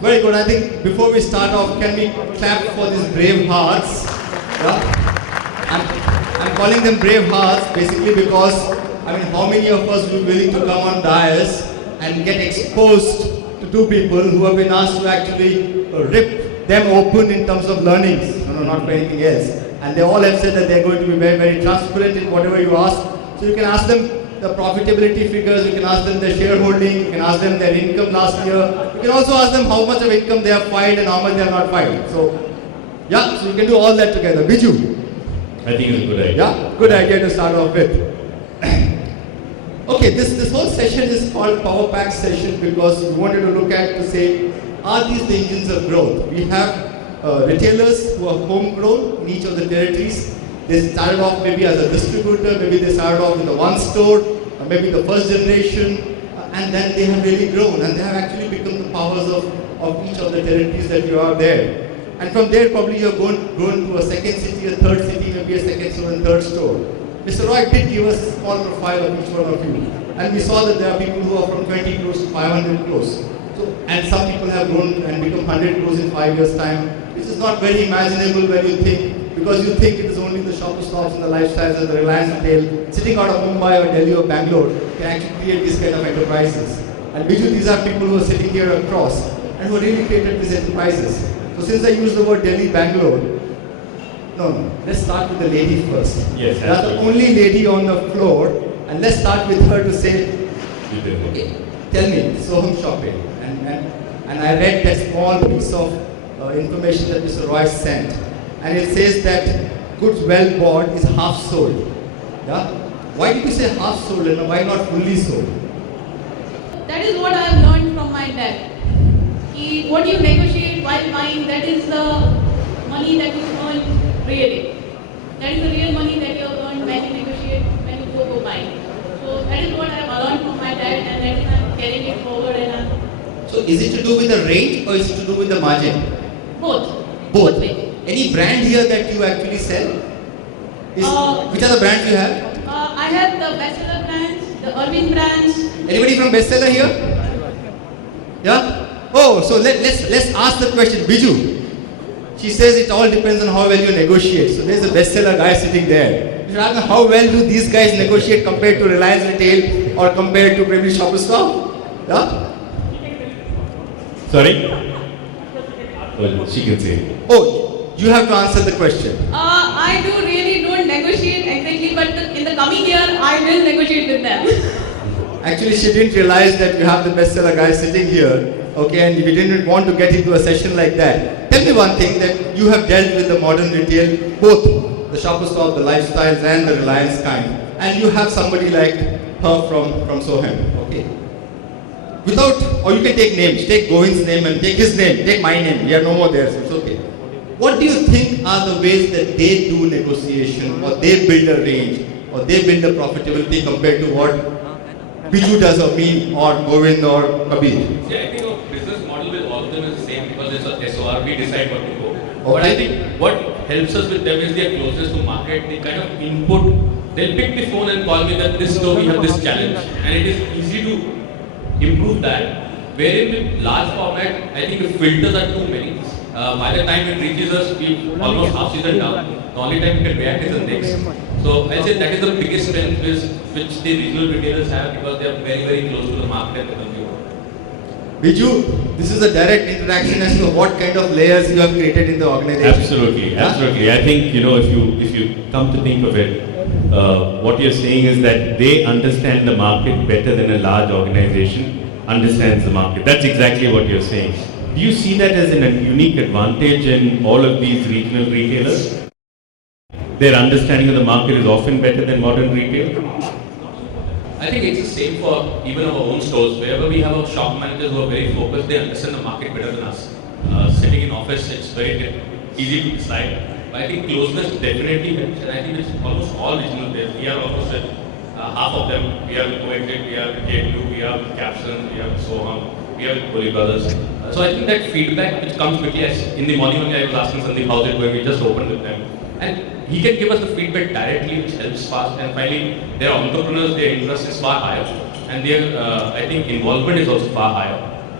Very good. I think before we start off, can we clap for these brave hearts? Yeah. I'm calling them brave hearts basically because, how many of us would be willing to come on dais and get exposed to two people who have been asked to actually rip them open in terms of learnings, not for anything else. And they all have said that they're going to be very, very transparent in whatever you ask. So you can ask them the profitability figures, you can ask them their shareholding, you can ask them their income last year. You can also ask them how much of income they have filed and how much they have not filed. So, yeah, so you can do all that together. Biju? I think it's a good idea. Yeah, good idea to start off with. Okay, this whole session is called Power Pack session because we wanted to look at to say, are these the engines of growth? We have retailers who are homegrown in each of the territories. They started off maybe as a distributor, maybe they started off with a one store, maybe the first generation, and then they have really grown and they have actually become the powers of each of the territories that you are there. And from there probably you're grown to a second city, a third city, maybe a second store and third store. Mr. Roy did give us a small profile of each one of you. And we saw that there are people who are from 20 crores to 500 crores. So, and some people have grown and become 100 crores in 5 years' time. This is not very imaginable when you think, because you think it is only the Shoppers Stops and the Lifestyles and the Reliance Retail sitting out of Mumbai or Delhi or Bangalore can actually create these kind of enterprises. And Biju, these are people who are sitting here across and who really created these enterprises. So since I used the word Delhi, Bangalore, no, let's start with the lady first. Yes, that's the only lady on the floor, and let's start with her to say, okay, tell me, Soham Shopping. And I read that small piece of information that Mr. Roy sent, and it says that goods well bought is half sold. Yeah? Why did you say half sold and why not fully sold? That is what I have learned from my dad. What you negotiate while buying, that is the money that you earn really. That is the real money that you earn when you negotiate, when you go buying. So that is what I have learned from my dad, and that is I'm carrying it forward. So is it to do with the rate or is it to do with the margin? Both. Both. Any brand here that you actually sell? Which are the brands you have? I have the bestseller brands, the Irving brands. Anybody from bestseller here? Yeah? Oh, so let's ask the question. Biju, she says it all depends on how well you negotiate. So there's a bestseller guy sitting there. You should ask them, how well do these guys negotiate compared to Reliance Retail or compared to maybe Shoppers Stop? Yeah? Sorry? Well, she can say. Oh, you have to answer the question. I don't negotiate exactly, but in the coming year, I will negotiate with them. Actually, she didn't realize that you have the bestseller guy sitting here. Okay, and we didn't want to get into a session like that. Tell me one thing, that you have dealt with the modern retail, both the Shoppers Stop, the Lifestyles and the Reliance kind, and you have somebody like her from Soham. Okay. Or you can take names, take Govind's name and take his name, take my name, we are no more there, so it's okay. What do you think are the ways that they do negotiation, or they build a range, or they build a profitability compared to what Biju does, or me, or Govind, or Kabir? Yeah, I think our business model with all of them is the same because it's a SOR, we decide what to go. Okay. But I think what helps us with them is their closeness to market, they kind of input, they'll pick the phone and call me that this store we have this challenge, and it is easy to improve that. Wherein with large format, I think the filters are too many. By the time it reaches us, we almost half season down. The only time we can react is the next. So I'll say that is the biggest strength which the regional retailers have because they are very, very close to the market and the consumer. Biju, this is a direct interaction as to what kind of layers you have created in the organization. Absolutely. I think, if you come to think of it, what you're saying is that they understand the market better than a large organization understands the market. That's exactly what you're saying. Do you see that as a unique advantage in all of these regional retailers? Their understanding of the market is often better than modern retail? I think it's the same for even our own stores. Wherever we have our shop managers who are very focused, they understand the market better than us. Sitting in office, it's very easy to decide. But I think closeness definitely helps, and I think it's almost all regional players. We are almost at half of them. We are with Coexit, we are with J2, we are with Capson, we are with Soham, we are with Kohli Brothers. So I think that feedback which comes quickly, as in the morning only I was asking Sandeep how's it going, we just opened with them. And he can give us the feedback directly, which helps fast. And finally, they're entrepreneurs, their interest is far higher. And their, I think, involvement is also far higher.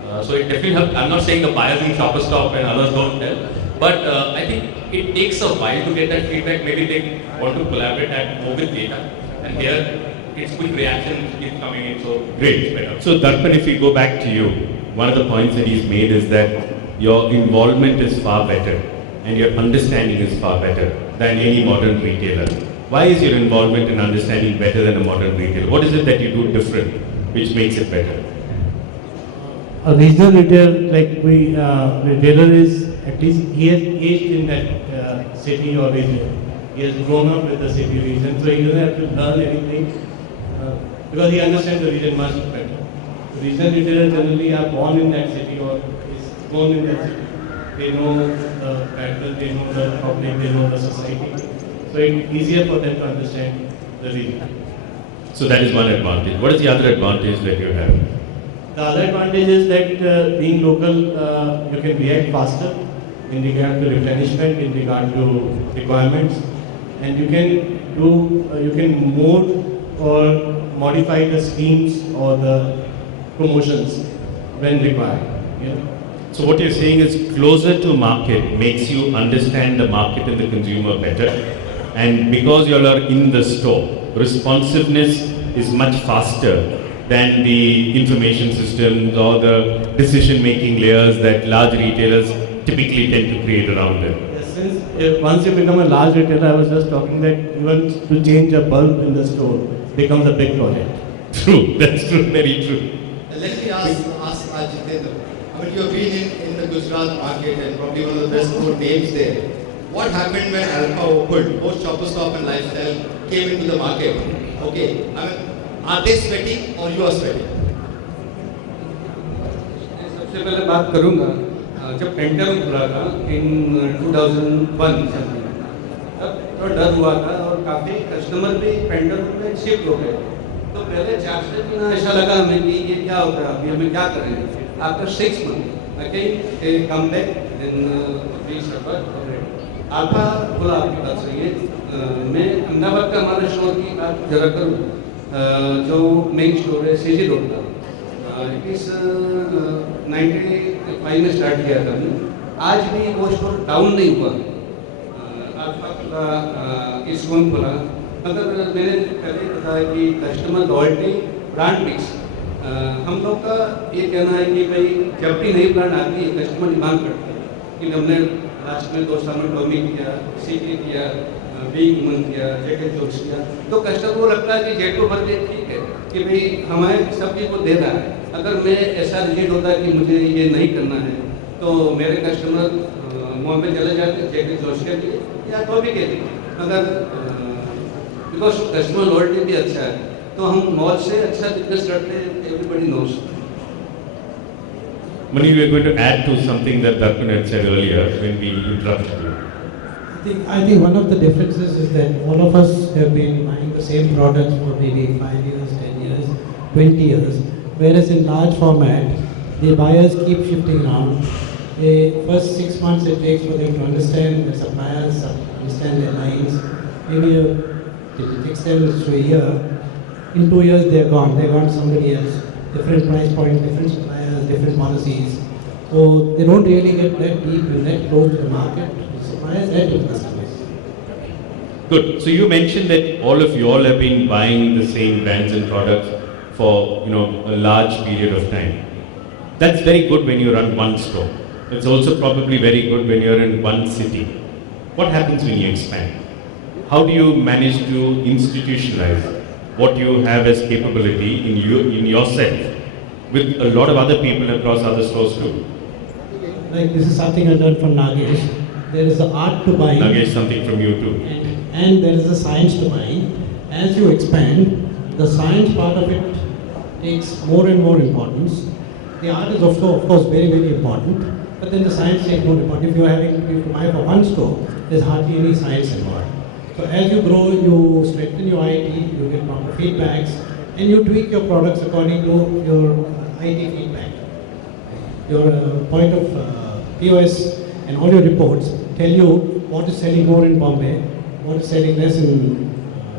So it definitely helps. I'm not saying the buyers in Shopper Stop and others don't tell, but I think it takes a while to get that feedback. Maybe they want to collaborate that more with data, and here it's quick reaction keeps coming in. So Great. it's better. So Darpan, if we go back to you, one of the points that he's made is that your involvement is far better and your understanding is far better than any modern retailer. Why is your involvement and understanding better than a modern retailer? What is it that you do different which makes it better? A regional retail, like we, retailer is, at least he has aged in that city or region. He has grown up with the city region, so he doesn't have to learn anything because he understands the region much better. The regional retailers generally are born in that city or is born in that city. They know the pattern, they know the public, they know the society. So it's easier for them to understand the region. So that is one advantage. What is the other advantage that you have? The other advantage is that being local, you can react faster in regard to replenishment, in regard to requirements, and you can do, you can mold or modify the schemes or the promotions when required. You know? So what you're saying is closer to market makes you understand the market and the consumer better. And because you all are in the store, responsiveness is much faster than the information systems or the decision-making layers that large retailers typically tend to create around them. Yes, since once you become a large retailer, I was just talking that even to change a bulb in the store becomes a big project. True, that's true, very true. Let me ask Jitendra. I mean, you have been in the Gujarat market and probably one of the best food names there. What happened when Alpha opened, both Shopper Stop and Lifestyle came into the market? Okay, I mean, are they sweating or you are sweating? सबसे पहले बात करूंगा जब phantom खुला था इन 2001 तब थोड़ा डर हुआ था और काफ़ी कस्टमर भी पेंटम में शिफ्ट हो गए तो पहले 4 से 3 महीना ऐसा लगा हमें कि ये क्या होता है अभी हमें क्या करें after 6 month again come back then we suffer alpha खुला आपकी बात सही है मैं अहमदाबाद का हमारे स्टोर की बात जरा करूँ जो मेन स्टोर है सीजी रोड का इस 95 में स्टार्ट किया था हमने आज भी वो स्टोर डाउन नहीं हुआ अल्फा खुला इसकोन खुला मतलब मैंने पहले बताया कि कस्टमर लॉयल्टी ब्रांड मिक्स हम लोग का ये कहना है कि भाई जब भी नई ब्रांड आती है कस्टमर डिमांड करता है कि हमने लास्ट में 2 साल में टॉमी किया सीटी किया बीइंग ह्यूमन किया जैकेट जोक्स किया तो कस्टमर को लगता है कि जैको भर के ठीक है कि भाई हमारे सब चीज़ को दे रहा है अगर मैं ऐसा रिजेक्ट होता है कि मुझे ये नहीं करना है तो मेरे कस्टमर वहाँ पे चले जाते जैकेट जोक्स के लिए या टॉमी के लिए अगर बिकॉज कस्टमर लॉयल्टी भी अच्छा है तो हम मॉल से अच्छा बिजनेस करते हैं everybody knows Mani, we are going to add to something that Darpan had said earlier when we interrupted you. I think one of the differences is that all of us have been buying the same products for maybe 5 years, 10 years, 20 years, whereas in large format, the buyers keep shifting around. The first 6 months it takes for them to understand the suppliers, understand their lines. Maybe it takes them to a year. In 2 years they're gone. They want somebody else. Different price points, different suppliers, different policies. So they don't really get that deep and that close to the market. Suppliers and to the customers. Good. So you mentioned that all of you all have been buying the same brands and products for a large period of time. That's very good when you run one store. It's also probably very good when you're in one city. What happens when you expand? How do you manage to institutionalize what you have as capability in yourself with a lot of other people across other stores too? Like this is something I learned from Nagesh. There is the art to buying. Nagesh, something from you too. And there is the science to buying. As you expand, the science part of it takes more and more importance. The art is of course very, very important, but then the science takes more important. If you have to buy for one store, there's hardly any science involved. So as you grow, you strengthen your IT, you get proper feedbacks, and you tweak your products according to your IT feedback. Your point of POS and all your reports tell you what is selling more in Bombay, what is selling less in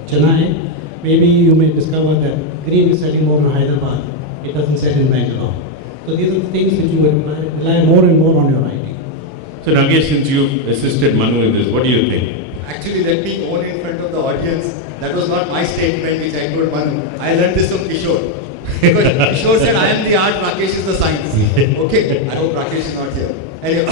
Chennai. Maybe you may discover that green is selling more in Hyderabad, it doesn't sell in Bangalore. So these are the things which you rely more and more on your ID. So Nagesh, since you've assisted Manu in this, what do you think? Actually, let me own in front of the audience. That was not my statement which I told Manu. I learned this from Kishore. Because Kishore said, I am the art, Rakesh is the science. Okay, I hope Rakesh is not here. Anyway,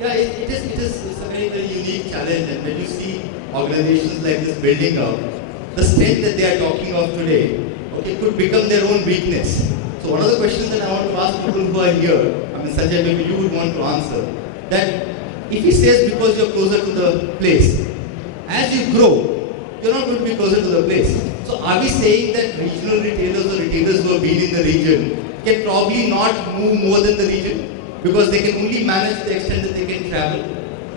it's a very, very unique challenge. And when you see organizations like this building up, the strength that they are talking of today, okay, could become their own weakness. So one of the questions that I want to ask people who are here, I mean, Sanjay, maybe you would want to answer, that if he says because you're closer to the place, as you grow, you're not going to be closer to the place. So are we saying that regional retailers or retailers who have been in the region can probably not move more than the region because they can only manage the extent that they can travel?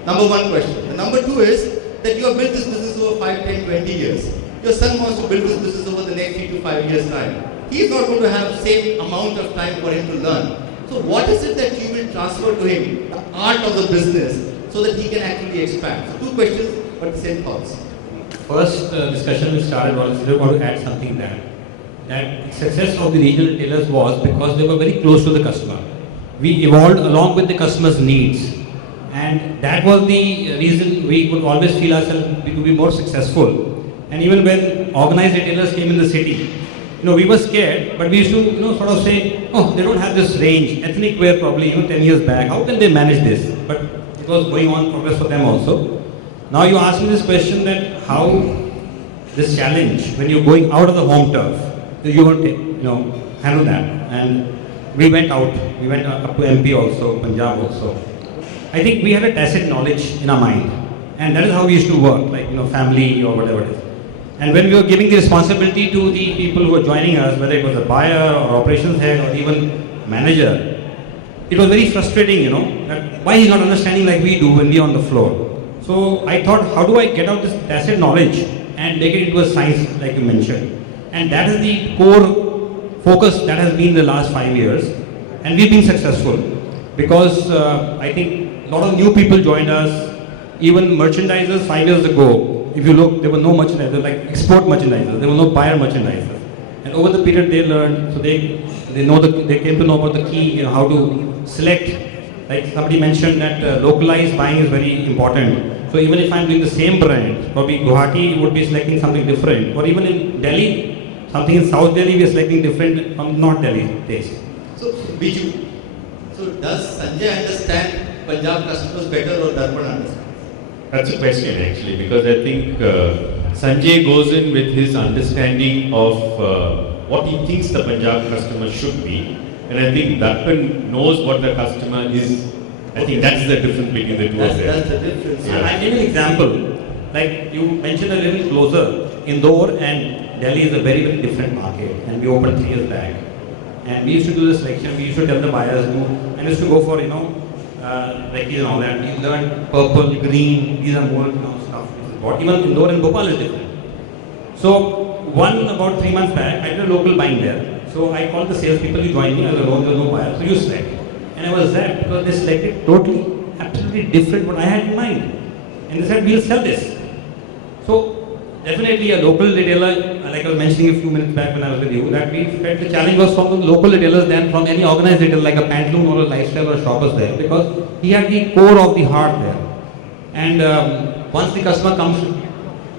Number one question. The number two is that you have built this business over 5, 10, 20 years. Your son wants to build this business over the next 3 to 5 years' time. He is not going to have the same amount of time for him to learn. So what is it that you will transfer to him, the art of the business, so that he can actually expand? So two questions, but the same thoughts. First discussion we started was we want to add something there. That success of the regional retailers was because they were very close to the customer. We evolved along with the customer's needs, and that was the reason we could always feel ourselves to be more successful. And even when organized retailers came in the city, we were scared, but we used to, sort of say, oh, they don't have this range, ethnic wear probably, 10 years back. How can they manage this? But it was going on progress for them also. Now you ask me this question that how this challenge, when you're going out of the home turf, you're going to handle that. And we went out, we went up to MP also, Punjab also. I think we had a tacit knowledge in our mind. And that is how we used to work, like, family or whatever it is. And when we were giving the responsibility to the people who were joining us, whether it was a buyer or operations head or even manager, it was very frustrating, that why he's not understanding like we do when we're on the floor. So I thought, how do I get out this tacit knowledge and make it into a science, like you mentioned? And that is the core focus that has been the last 5 years. And we've been successful because I think a lot of new people joined us, even merchandisers 5 years ago. If you look, there were no merchandisers, like export merchandisers, there were no buyer merchandisers. And over the period they learned, so they came to know about the key, how to select. Like somebody mentioned that localized buying is very important. So even if I'm doing the same brand, probably Guwahati would be selecting something different. Or even in Delhi, something in South Delhi we are selecting different from North Delhi taste. So Biju, so does Sanjay understand Punjab customers better or Darpan understand? That's a question actually, because I think Sanjay goes in with his understanding of what he thinks the Punjab customer should be, and I think Darpan knows what the customer is. I think that's the difference between the two of them. That's the difference. Yeah. I'll give an example. Like you mentioned a little closer, Indore and Delhi is a very, very different market, and we opened 3 years back. And we used to do the selection, we used to tell the buyers, and used to go for, recce and all that. We learned purple, green, these are more stuff. What even Indore and Bhopal is different. So, about 3 months back, I did a local buying there. So I called the salespeople, you joined me, I was alone, there was no buyer. So you select. And I was sad because they selected totally, absolutely different what I had in mind. And they said, we'll sell this. So definitely a local retailer, like I was mentioning a few minutes back when I was with you, that we felt the challenge was from the local retailers than from any organized retailer like a Pantaloon or a Lifestyle or Shoppers there, because he had the core of the heart there. And once the customer comes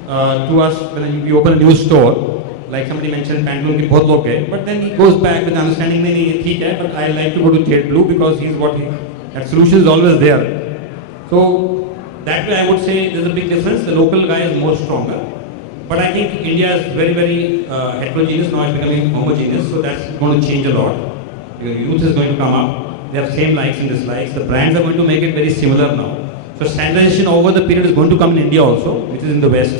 to us when we open a new store, like somebody mentioned, Pantaloon ki bahut log gaye, but then he goes back with understanding, nahi, theek hai, but I like to go to Jet Blue because that solution is always there. So that way I would say there's a big difference. The local guy is more stronger. But I think India is very, very heterogeneous. Now it's becoming homogeneous, so that's going to change a lot. Your youth is going to come up. They have same likes and dislikes. The brands are going to make it very similar now. So standardization over the period is going to come in India also, which is in the West.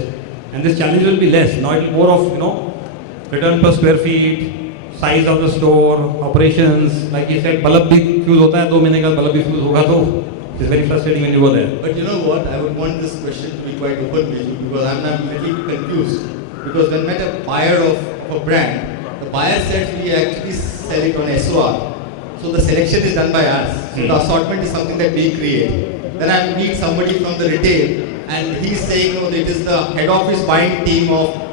And this challenge will be less. Now it will be more of, return per square feet, size of the store, operations. Like you said, bulb bhi fuse hota hai, 2 mahine ka bulb bhi fuse hoga, so it's very frustrating when you go there. But you know what? I would want this question to be quite open with you because I'm a little confused. Because when I met a buyer of a brand, the buyer said we actually sell it on SOR. So the selection is done by us. So the assortment is something that we create. Then I meet somebody from the retail and he's saying, it is the head office buying team of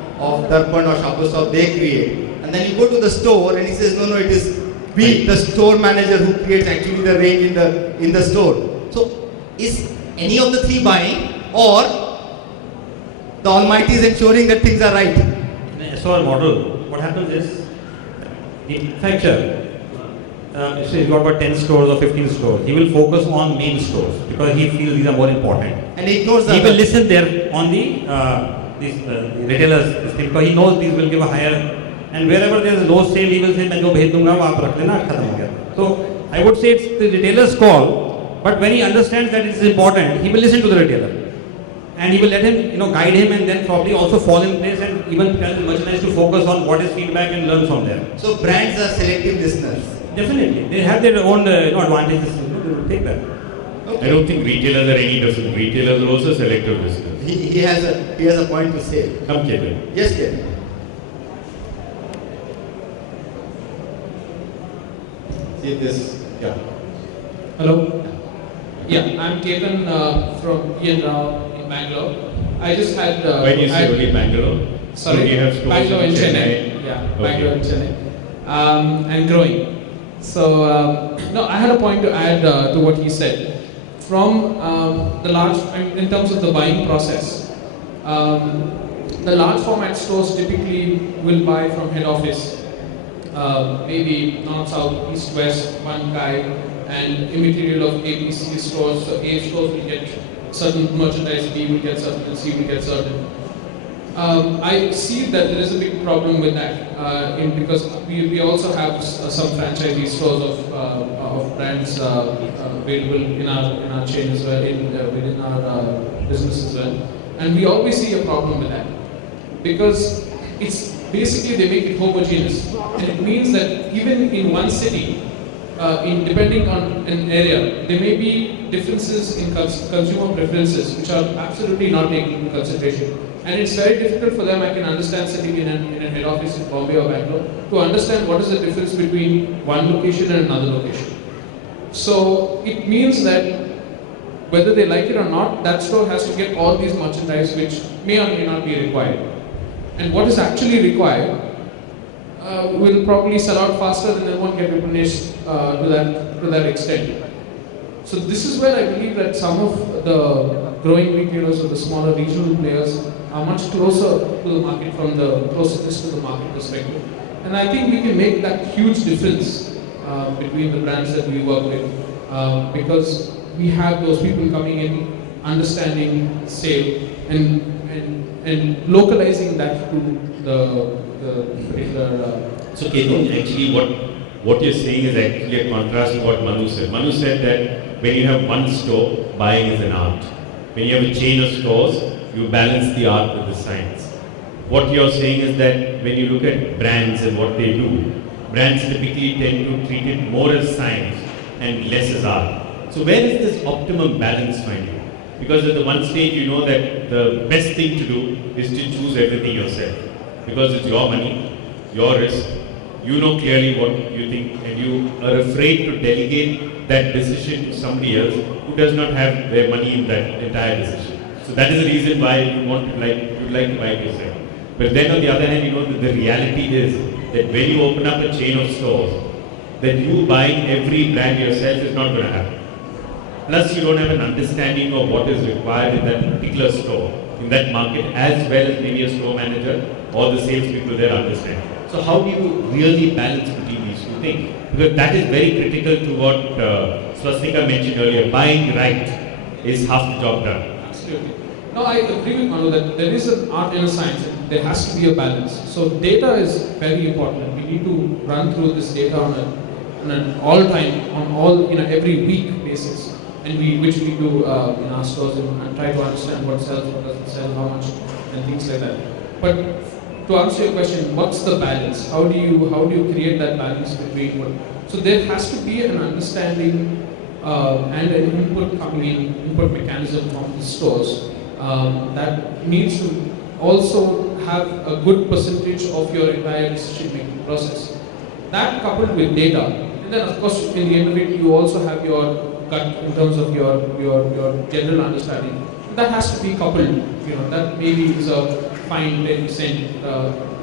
Darpan or Shoppers Stop they create. And then you go to the store and he says, no, it is be the store manager who creates actually the range in the store. So is any of the three buying, or the Almighty is ensuring that things are right? In a SOR model, what happens is the manufacturer, if he's got about 10 stores or 15 stores, he will focus on main stores because he feels these are more important. And he ignores the He will others. listen there on these retailers, this thing, because he knows these will give a higher, and wherever there is low sale, he will say, मैं जो भेज दूंगा वो आप रख लेना, खत्म हो गया. So I would say it's the retailer's call, but when he understands that it is important, he will listen to the retailer. And he will let him, guide him, and then probably also fall in place and even tell the merchandise to focus on what is feedback and learn from there. So brands are selective listeners. Definitely, they have their own advantages. They will take that. I don't think retailers are any different. Retailers are also selective listeners. He has a point to say. Come, Ketan. Yes, Ketan. See this. Yeah. Hello. Yeah, I'm Ketan from Ian Rao in Bangalore. I just had. Why do you say only Bangalore? Sorry, So you have stores Bangalore in and Chennai. Chennai. Yeah, Okay. Bangalore and Chennai. And growing. So, no, I had a point to add to what he said. From the large, in terms of the buying process, the large format stores typically will buy from head office. Maybe north, south, east, west, one guy, and immaterial of ABC stores. So A stores will get certain merchandise, B will get certain, and C will get certain. I see that there is a big problem with that because we also have some franchisee stores of brands available in our chain as well, within our business as well, and we always see a problem with that because it's basically they make it homogeneous, and it means that even in one city, depending on an area, there may be differences in consumer preferences which are absolutely not taken into consideration. And it's very difficult for them, I can understand, sitting in a head office in Bombay or Bangalore, to understand what is the difference between one location and another location. So it means that whether they like it or not, that store has to get all these merchandise which may or may not be required. And what is actually required will probably sell out faster than they won't get replenished to that extent. So this is where I believe that some of the growing retailers or the smaller regional players are much closer to the market from the closeness to the market perspective. And I think we can make that huge difference between the brands that we work with because we have those people coming in, understanding sale and localizing that to the particular. So Ketan, actually what you're saying is actually a contrast to what Manu said. Manu said that when you have one store, buying is an art. When you have a chain of stores, you balance the art with the science. What you're saying is that when you look at brands and what they do, brands typically tend to treat it more as science and less as art. So where is this optimum balance finding? Because at the one stage you know that the best thing to do is to choose everything yourself. Because it's your money, your risk, you know clearly what you think, and you are afraid to delegate that decision to somebody else who does not have their money in that entire decision. So that is the reason why you would like to buy it yourself. But then on the other hand, you know that the reality is that when you open up a chain of stores, that you buying every brand yourself is not going to happen. Plus, you don't have an understanding of what is required in that particular store, in that market, as well as maybe a store manager or the salespeople there understand. So how do you really balance between these two things? Because that is very critical to what Swastika mentioned earlier. Buying right is half the job done. Absolutely. No, I agree with Manu that there is an art and a science, and there has to be a balance. So data is very important. We need to run through this data on an all-time, every week basis, and which we do in our stores and try to understand what sells, what doesn't sell, how much, and things like that. But to answer your question, what's the balance? How do you create that balance between what? So there has to be an understanding and an input coming in, input mechanism from the stores that needs to also have a good percentage of your entire decision-making process. That coupled with data, and then of course in the end of it, you also have your gut in terms of your general understanding. That has to be coupled. That maybe is a fine 10%.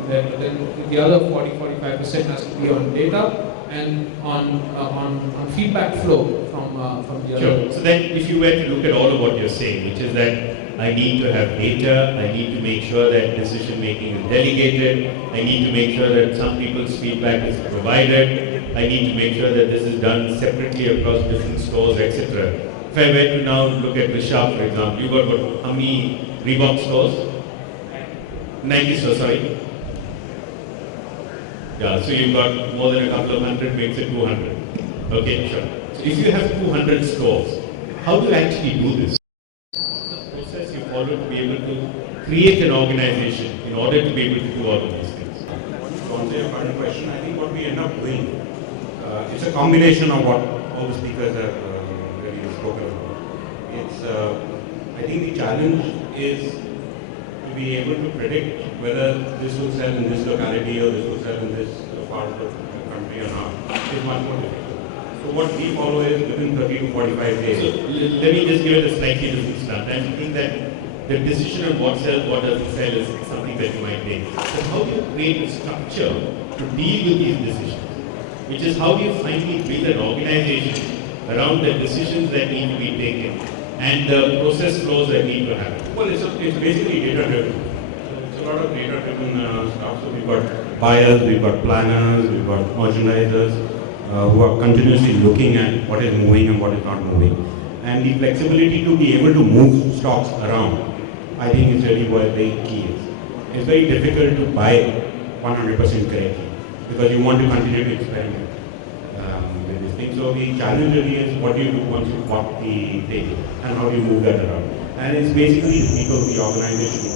Then the other 40-45% has to be on data and on feedback flow from the Sure. other. So then if you were to look at all of what you're saying, which is that I need to have data, I need to make sure that decision making is delegated, I need to make sure that some people's feedback is provided, I need to make sure that this is done separately across different stores, etc. If I were to now look at Rishabh, for example, you got what, how many Reebok stores? 90 stores, sorry. Yeah, so you've got more than a couple of hundred, makes it 200. Okay, sure. So if you have 200 stores, how do you actually do this? The process you follow to be able to create an organization in order to be able to do all of these things. To answer your final question, I think what we end up doing, it's a combination of what all the speakers have really spoken about. It's, I think the challenge is to be able to predict whether this will sell in this locality or this will sell in this part of the country or not. It's much more difficult. So what we follow is within 30 to 45 days. So let me just give it a slightly different start. I think that the decision on what sells, what doesn't sell is something that you might take. But how do you create a structure to deal with these decisions? Which is how do you finally build an organization around the decisions that need to be taken and the process flows that need to happen? Well, it's basically data driven. It's a lot of data driven stuff. So we've got buyers, we've got planners, we've got merchandisers who are continuously looking at what is moving and what is not moving. And the flexibility to be able to move stocks around, I think is really what the key is. It's very difficult to buy 100% correctly because you want to continue to experiment with this thing. So the challenge really is what do you do once you bought the thing and how do you move that around. And it's basically the people, the organization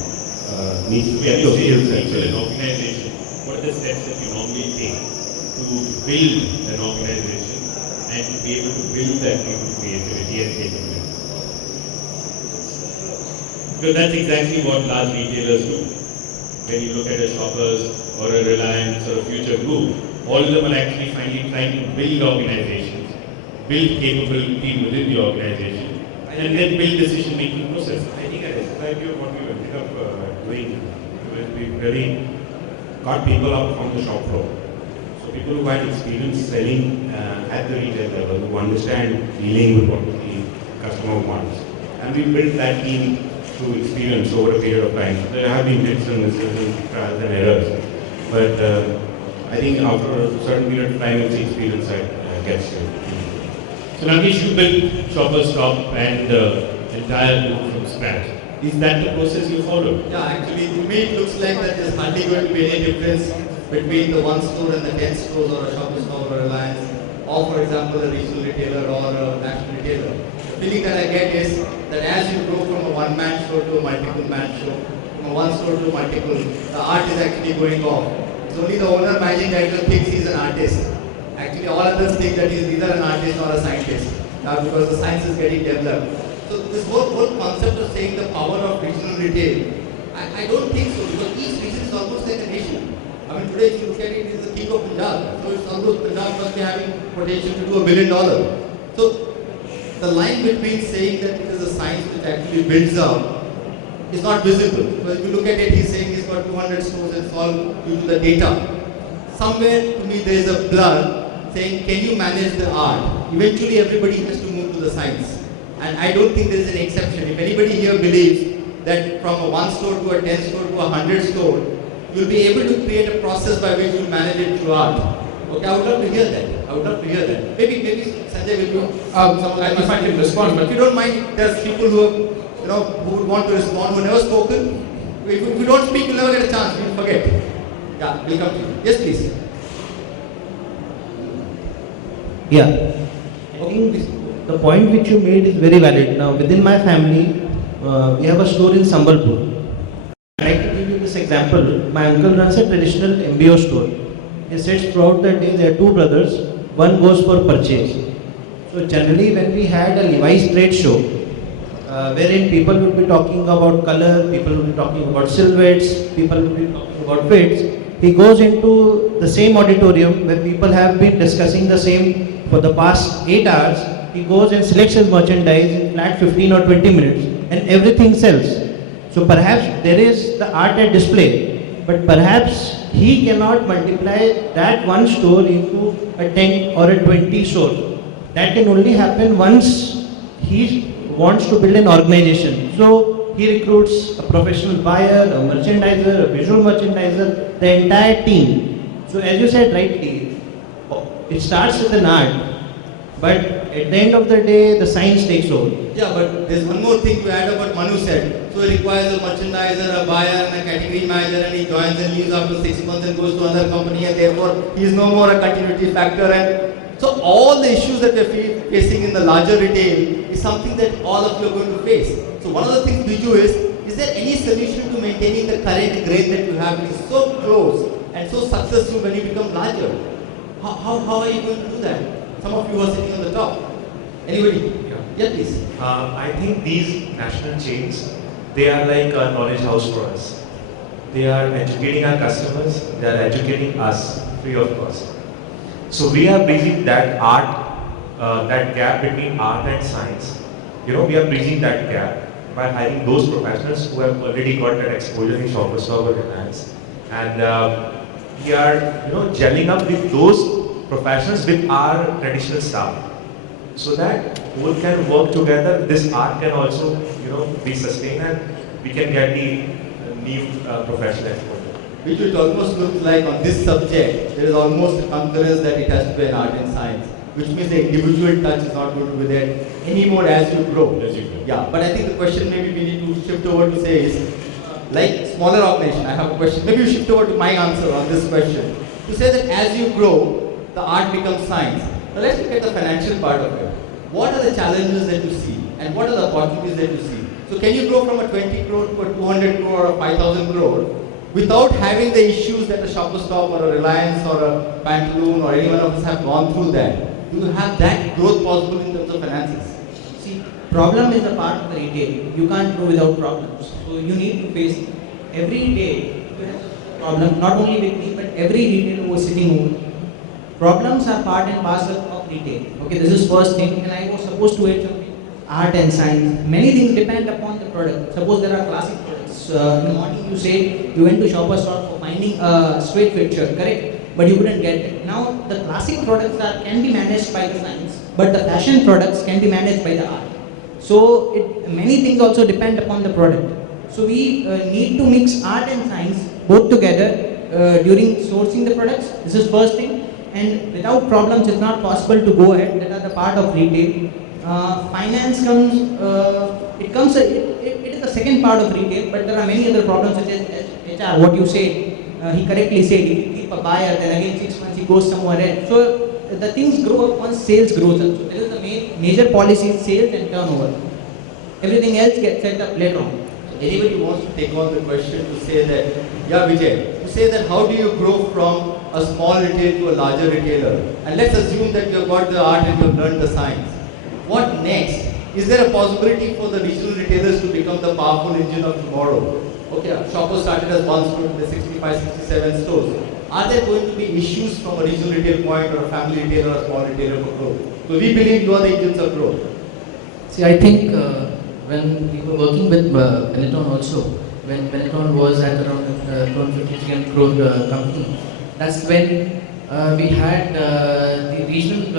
needs to get those skills. An organization, what are the steps that you normally take to build an organization and to be able to build that people creativity and capability? Because that's exactly what large retailers do. When you look at a Shoppers or a Reliance or a Future Group, all of them are actually finally trying to build organizations, build capability within the organization, and then build decision-making process. I think I described you what we ended up doing was we really got people up from the shop floor. So people who had experience selling at the retail level, who understand dealing with what the customer wants. And we built that team through experience over a period of time. There have been hits and misses and trials and errors. But I think after a certain period of time, it's the experience that gets you. So Nagesh, you built Shoppers Stop and the entire group from scratch. Is that the process you follow? Yeah, actually, to me it looks like that there's hardly going to be any difference between the one store and the 10 stores or a Shoppers Stop or a Reliance, or for example a regional retailer or a national retailer. The feeling that I get is that as you grow from a one-man show to a multiple-man show, from a one store to a multiple, the art is actually going off. It's only the owner managing director thinks he's an artist. Actually, all others think that he's neither an artist nor a scientist, because the science is getting developed. So this whole concept of saying the power of regional retail, I don't think so, because each region is almost like a nation. I mean, today if you look at it, it's the king of Punjab. So it's almost Punjab must be having potential to do $1 billion. So the line between saying that it is a science which actually builds up is not visible. Because if you look at it, he's saying he's got 200 stores and it's all due to the data. Somewhere to me there is a blur saying, can you manage the art? Eventually everybody has to move to the science. And I don't think there is an exception. If anybody here believes that from a 1 store to a 10 store to a 100 store, you'll be able to create a process by which you'll manage it through art. Okay, I would love to hear that. I would love to hear that. Maybe Sanjay will do If I can respond, but if you don't mind, there's people who who would want to respond, who have never spoken. If you don't speak, you'll never get a chance. You'll forget. Yeah, we'll come to you. Yes, please. Yeah, I think the point which you made is very valid. Now, within my family, we have a store in Sambalpur. I'd like to give you this example. My uncle runs a traditional MBO store. He says throughout the day there are 2 brothers, one goes for purchase. So generally when we had a Levi's trade show, wherein people would be talking about color, people would be talking about silhouettes, people would be talking about fits, he goes into the same auditorium where people have been discussing the same for the past 8 hours. He goes and selects his merchandise in flat 15 or 20 minutes and everything sells. So perhaps there is the art at display, but perhaps he cannot multiply that one store into a 10 or a 20 store. That can only happen once he wants to build an organization. So he recruits a professional buyer, a merchandiser, a visual merchandiser, the entire team. So as you said rightly, it starts with an art, but at the end of the day, the science takes over. Yeah, but there's one more thing to add up what Manu said. So it requires a merchandiser, a buyer, and a category manager, and he joins and leaves after 6 months and goes to another company, and therefore he is no more a continuity factor. And so all the issues that we're facing in the larger retail is something that all of you are going to face. So one of the things we do is there any solution to maintaining the current grade that you have, which is so close and so successful when you become larger? How are you going to do that? Some of you are sitting on the top. Anybody? Yeah, please. I think these national chains, they are like a knowledge house for us. They are educating our customers, they are educating us free of cost. So we are bridging that that gap between art and science. We are bridging that gap by hiring those professionals who have already got that exposure in Shoppers Stop or Reliance. And we are, gelling up with those professionals with our traditional staff, so that both can work together. This art can also, be sustained, and we can get the new professional exposure. Which it almost looks like on this subject, there is almost a concurrence that it has to be an art and science, which means the individual touch is not going to be there anymore as you grow. Yeah, but I think the question maybe we need to shift over to say is, like smaller organization, I have a question, maybe you shift over to my answer on this question, to say that as you grow, the art becomes science. Now let's look at the financial part of it. What are the challenges that you see and what are the opportunities that you see? So can you grow from a 20 crore to a 200 crore or 5,000 crore without having the issues that a Shoppers Stop or a Reliance or a Pantaloon or any one of us have gone through that? Do you have that growth possible in terms of finances? See, problem is a part of the retail. You can't grow without problems. So you need to face every day problem, not only with me, but every retailer who is sitting over. Problems are part and parcel of retail. Okay, this is first thing, and I was supposed to add something. Art and science. Many things depend upon the product. Suppose there are classic products. In the morning you say you went to Shoppers Stop for finding a straight fit shirt, correct? But you couldn't get it. Now the classic products can be managed by the science, but the fashion products can be managed by the art. So many things also depend upon the product. So we need to mix art and science both together during sourcing the products. This is first thing. And without problems, it's not possible to go ahead. That are the part of retail. Finance comes. It is the second part of retail, but there are many other problems such as HR. What you said, he correctly said. If you keep a buyer, then again 6 months he goes somewhere else. So the things grow up once sales grows up. So there is the major policy: sales and turnover. Everything else gets set up later on. Anybody who wants to take on the question to say that, yeah, Vijay, to say that how do you grow from a small retail to a larger retailer? And let's assume that you've got the art and you've learned the science. What next? Is there a possibility for the regional retailers to become the powerful engine of tomorrow? Okay, Shoppers started as one store with 65, 67 stores. Are there going to be issues from a regional retail point or a family retailer or a small retailer for growth? So we believe you are the engines of growth. See, I think when we were working with Benetton also, when Benetton was at around 250 crore company, that's when we had the regional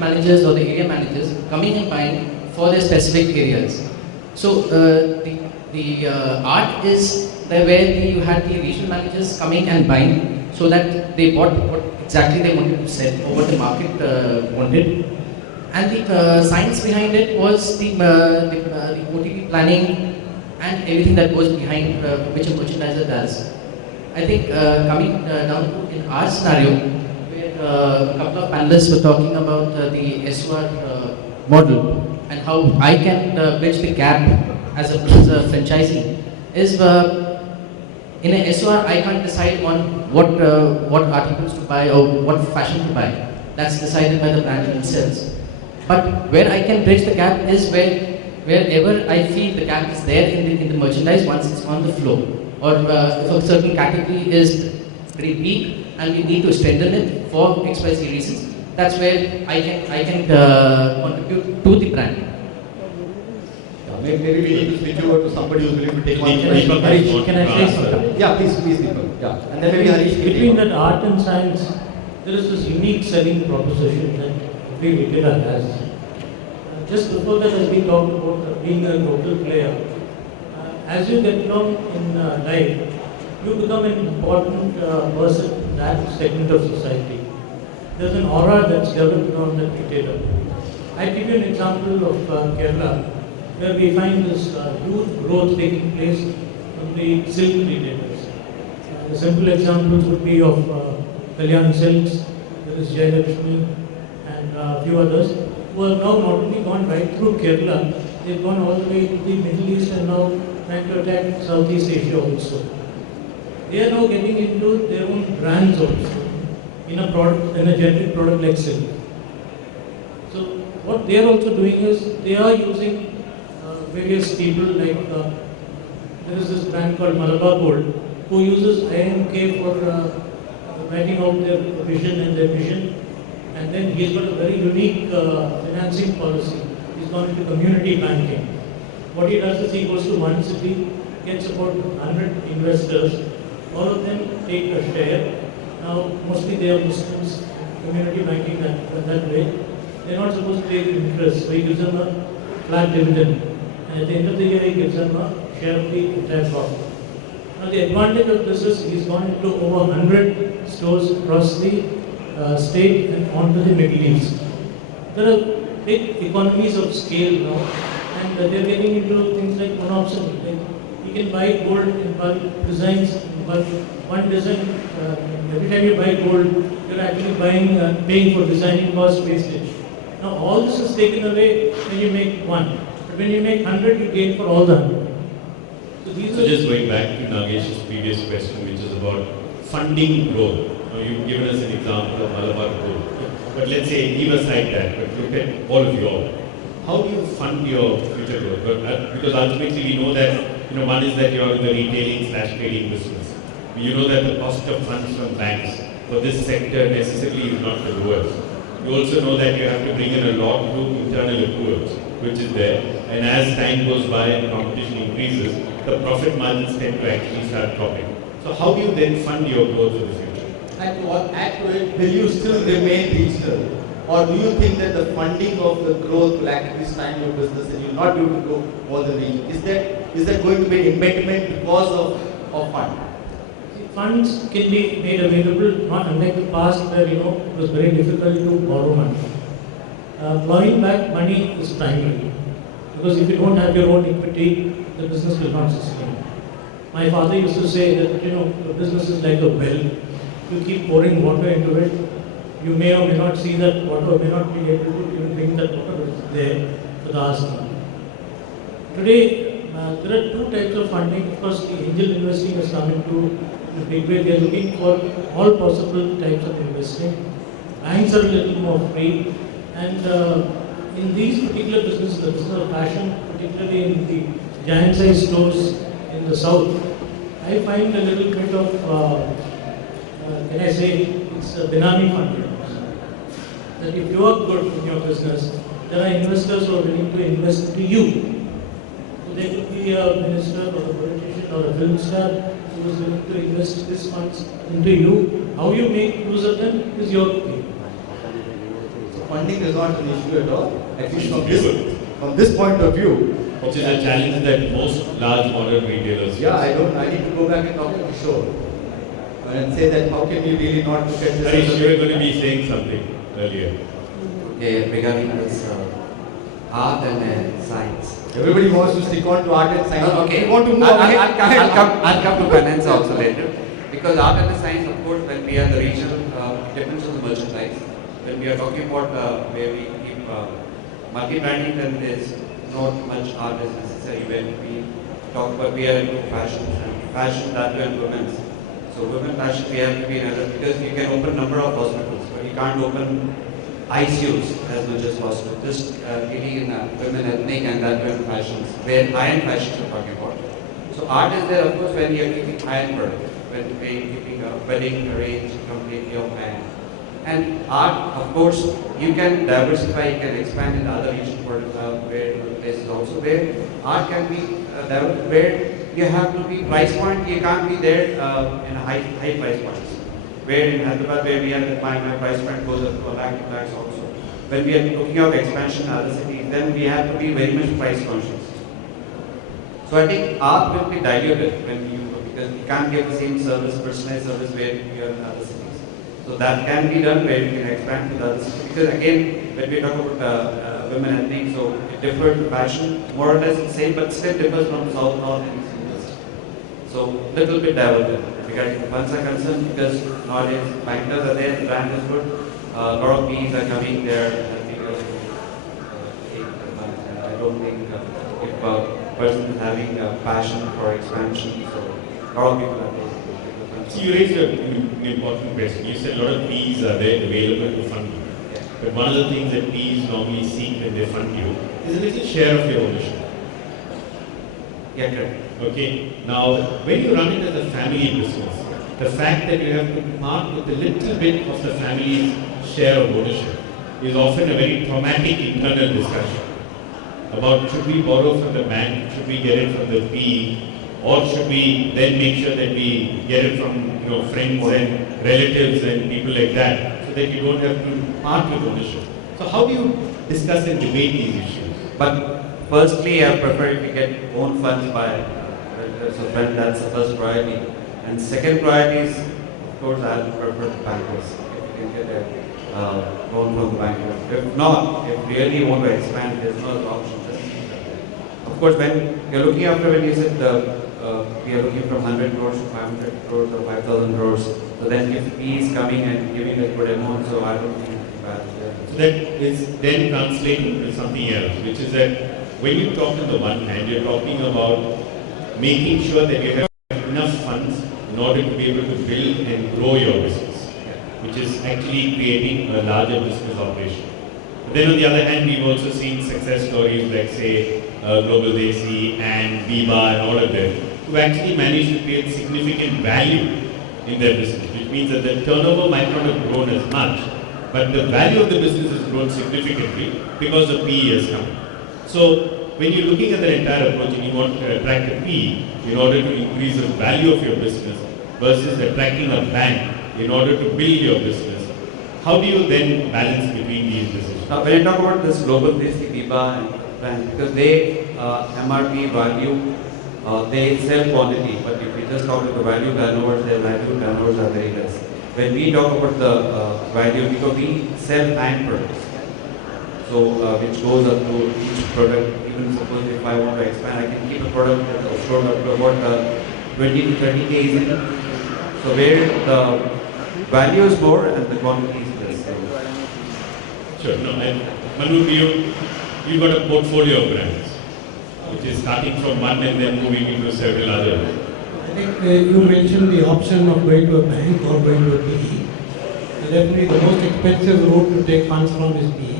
managers or the area managers coming and buying for their specific areas. So the art is there where you had the regional managers coming and buying so that they bought what exactly they wanted to sell or what the market wanted. And the science behind it was the OTP planning and everything that goes behind which a merchandiser does. I think coming down to in our scenario, where a couple of panelists were talking about the SOR model and how I can bridge the gap as a franchisee, is in a SOR I can't decide on what articles to buy or what fashion to buy. That's decided by the brand themselves. But where I can bridge the gap is wherever I feel the gap is there in the merchandise once it's on the floor. Or if a certain category is pretty weak and we need to strengthen it for XYZ reasons, that's where I can contribute to the brand. Maybe we need to switch over to somebody who's willing to take on the question. Can I say something? Yeah, please, Deepak. Yeah, and then maybe Harish. Between that art and science, there is this unique selling proposition that every retailer has. Just before that, as we talked about being a local player, as you get along in life, you become an important person in that segment of society. There's an aura that's developed around that retailer. I give you an example of Kerala, where we find this huge growth taking place from the silk retailers. The simple examples would be of Kalyan Silks, there is Jayalakshmi, and a few others, who have now not only gone right through Kerala, they've gone all the way to the Middle East and now trying to attack Southeast Asia also. They are now getting into their own brands also in a product, in a generic product like silk. So what they are also doing is they are using various people like there is this brand called Malabar Gold who uses IMK for writing out their vision and their mission, and then he's got a very unique financing policy. He's gone into community banking. What he does is he goes to one city, gets about 100 investors, all of them take a share. Now mostly they are Muslims, community banking that way. They're not supposed to take interest, so he gives them a flat dividend. And at the end of the year, he gives them a share of the entire profit. Now, the advantage of this is he's gone into over 100 stores across the state and onto the Middle East. There are big economies of scale now, and they're getting into things like monopsony. Like you can buy gold in bulk, designs in bulk. One design, every time you buy gold, you're actually paying for designing cost wastage. Now, all this is taken away when you make one. But when you make 100, you gain for all the 100. So just going back to Nagesh's previous question, which is about funding growth. Now, you've given us an example of Malabar Gold. But let's say, leave aside that, but look at all of you all. How do you fund your future growth? Because ultimately we know that, one is that you're in the retailing/trading business. You know that the cost of funds from banks for this sector necessarily is not the lowest. You also know that you have to bring in a lot through internal accruals, which is there. And as time goes by and competition increases, the profit margins tend to actually start dropping. So how do you then fund your growth in the future? And to add to it, will you still remain regional? Or do you think that the funding of the growth will actually stand your business and you'll not be able to go more than region? Is that going to be an impediment because of fund? Funds can be made available, not unlike the past where it was very difficult to borrow money. Borrowing back money is primary, because if you don't have your own equity, the business will not sustain. My father used to say that the business is like a well. You keep pouring water into it, you may or may not see that water, may not be able to even drink that water, but it's there for the asking. Today, there are two types of funding. Of course, the angel investing has come into a big way. They are looking for all possible types of investing. Banks are a little more free, and in these particular businesses, the business of fashion, particularly in the giant size stores in the south, I find a little bit of, can I say, it's a Benami funding. That if you are good in your business, there are investors who are willing to invest into you. So there could be a minister or a politician or a film star who is willing to invest his funds into you. How you make use of them is your thing. So funding is not an issue at all, at least from this point of view. Which is a challenge that most large modern retailers face. Yeah, I need to go back and talk to Kishore and say that how can we really not look at this? Harish, you were going to be saying something earlier. Yeah, regarding this art and science. Everybody wants to stick on to art and science. Okay. We want to move I'll come to finance also later. Because art and science, of course, when we are the regional, it depends on the merchandise. When we are talking about where we keep multi-branding, then there's not much art is necessary. When we talk about, we are into fashion that way and women's. So women fashion, we have to be another, because you can open number of hospitals, but you can't open ICUs as much as possible. Just really in women ethnic and that way fashions, where high-end fashions we're talking about. So art is there, of course, when you're keeping high-end products, when we're keeping a wedding arranged completely of high-end. And art, of course, you can diversify, you can expand in other regions where places also where art can be developed, where you have to be price point, you can't be there in a high price points. Where in Hyderabad, where we have my price point goes up to a lakh, 2 lakhs also. When we are looking at expansion in other cities, then we have to be very much price conscious. So I think art will be diluted when you, because you can't get the same service, personalized service where you are in other cities. So that can be done where you can expand to the other cities. Because again, when we talk about women and things, so it differs to fashion, more or less the same, but still differs from south, north and east and west. So little bit divergent regarding the funds are concerned, because nowadays bankers are there, the brand is good, a lot of PEs are coming there, helping us to take the funds. And I don't think if a person is having a passion for expansion, so a lot of people are there. So you raised an important question. You said a lot of PEs are there available to fund you. But one of the things that PEs normally seek when they fund you is a little share of your ownership. Yeah, correct. Okay. Now, when you run it as a family business, the fact that you have to part with a little bit of the family's share of ownership is often a very traumatic internal discussion about should we borrow from the bank, should we get it from the PE, or should we then make sure that we get it from friends and relatives and people like that, so that you don't have to part with ownership. So how do you discuss and debate these issues? But firstly, I prefer if we get own funds by relatives or friends, that's the first priority. And second priority is, of course, I prefer the bankers. If you can get a loan from the bankers. If not, if really you want to expand, there's no other option. Of course, when you're looking after, when you said we are looking from 100 crores to 500 crores or 5,000 crores, so then if he is coming and giving a good amount, so I don't think it's bad. So that is then translating to something else, which is that when you talk on the one hand, you're talking about making sure that you have enough funds in order to be able to build and grow your business, which is actually creating a larger business operation. But then on the other hand, we've also seen success stories like say Global Desi and Biba and all of them, who actually managed to create significant value in their business, which means that the turnover might not have grown as much, but the value of the business has grown significantly because the PE has come. So when you're looking at the entire approach and you want to attract a PE in order to increase the value of your business versus attracting a bank in order to build your business, how do you then balance between these decisions? Now, when I talk about this Global Desi, Biba and brand, because they MRP value, they sell quantity, but if we just talk about the value turnovers, their value turnovers are very less. When we talk about the value, because we sell nine products, so which goes up to each product. Even suppose if I want to expand, I can keep a product stored up to about 20 to 30 days in. So where the value is more and the quantity is less. Sure. No, and Manu, you've got a portfolio of brands, which is starting from one and then moving into several others. I think you mentioned the option of going to a bank or going to a PE. Definitely the most expensive route to take funds from is PE.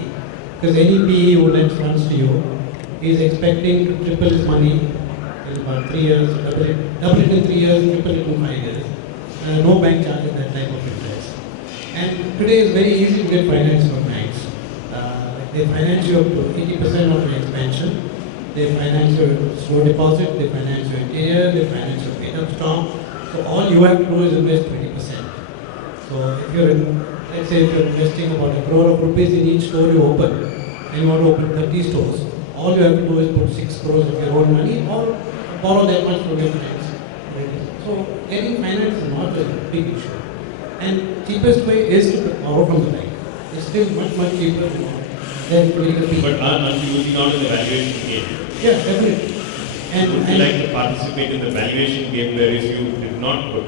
Because any PE who lends funds to you is expecting to triple his money in about 3 years, double it in 3 years, triple it in 5 years. No bank charges that type of interest. And today it's very easy to get finance from banks. They finance you up to 80% of your expansion. They finance your store deposit, they finance your interior, they finance your paid-up stock. So all you have to do is invest 20%. So if you're let's say if you're investing about 1 crore of rupees in each store you open, and you want to open 30 stores, all you have to do is put 6 crores of your own money or borrow that much from your friends. So getting finance is not a big issue. And cheapest way is to borrow from the bank. It's still much cheaper than putting a PE. But aren't you losing out on the valuation game? Yeah, definitely. Would you like to participate in the valuation game where if you did not put,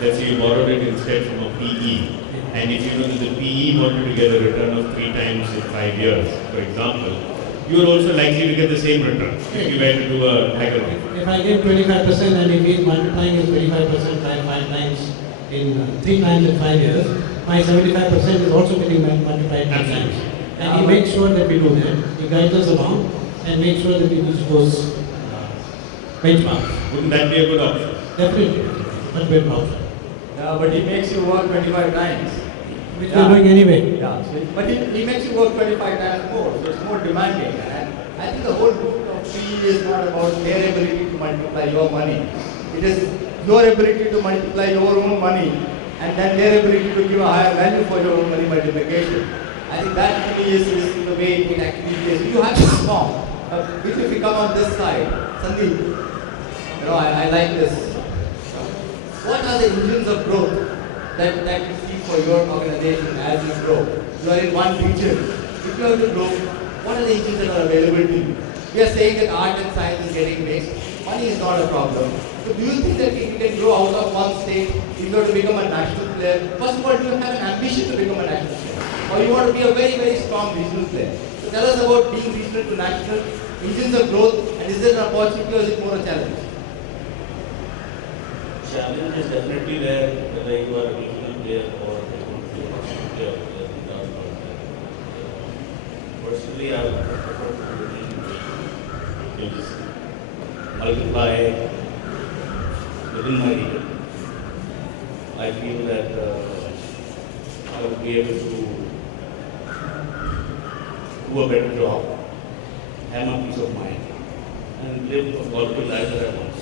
let's say you borrowed it instead from a PE, and if you know that the PE wanted to get a return of 3 times in 5 years, for example, you are also likely to get the same return if you were to do a hackathon. If I get 25% and if he's multiplying his 25% by 5 times in 3 times in 5 years, my 75% is also getting multiplied 3 times. And he makes sure that we do that. He guides us along and makes sure that we reach those benchmarks. Wouldn't that be a good option? Definitely, much better option. Yeah, but he makes you work 25 times. Which we're doing anyway. Yeah, so, but he makes you work 25 times more, so it's more demanding. And I think the whole route of PE scheme is not about their ability to multiply your money. It is your ability to multiply your own money and then their ability to give a higher value for your own money multiplication. I think that to me is the way it actually is. You have to perform. If we come on this side, Sandeep, I like this. What are the engines of growth that you see for your organization as you grow? You are in one region. If you have to grow, what are the engines that are available to you? We are saying that art and science is getting mixed. Money is not a problem. So do you think that we can grow out of one state if you have to become a national player? First of all, do you have an ambition to become a national player? Or you want to be a very, very strong regional player? So tell us about being regional to national, engines of growth, and is there an opportunity or is it more a challenge? Challenge is definitely there, whether you are a regional player or a national player. Personally, I would prefer to just multiply within my region. I feel that I would be able to do a better job, have my peace of mind, and live a quality life that I want.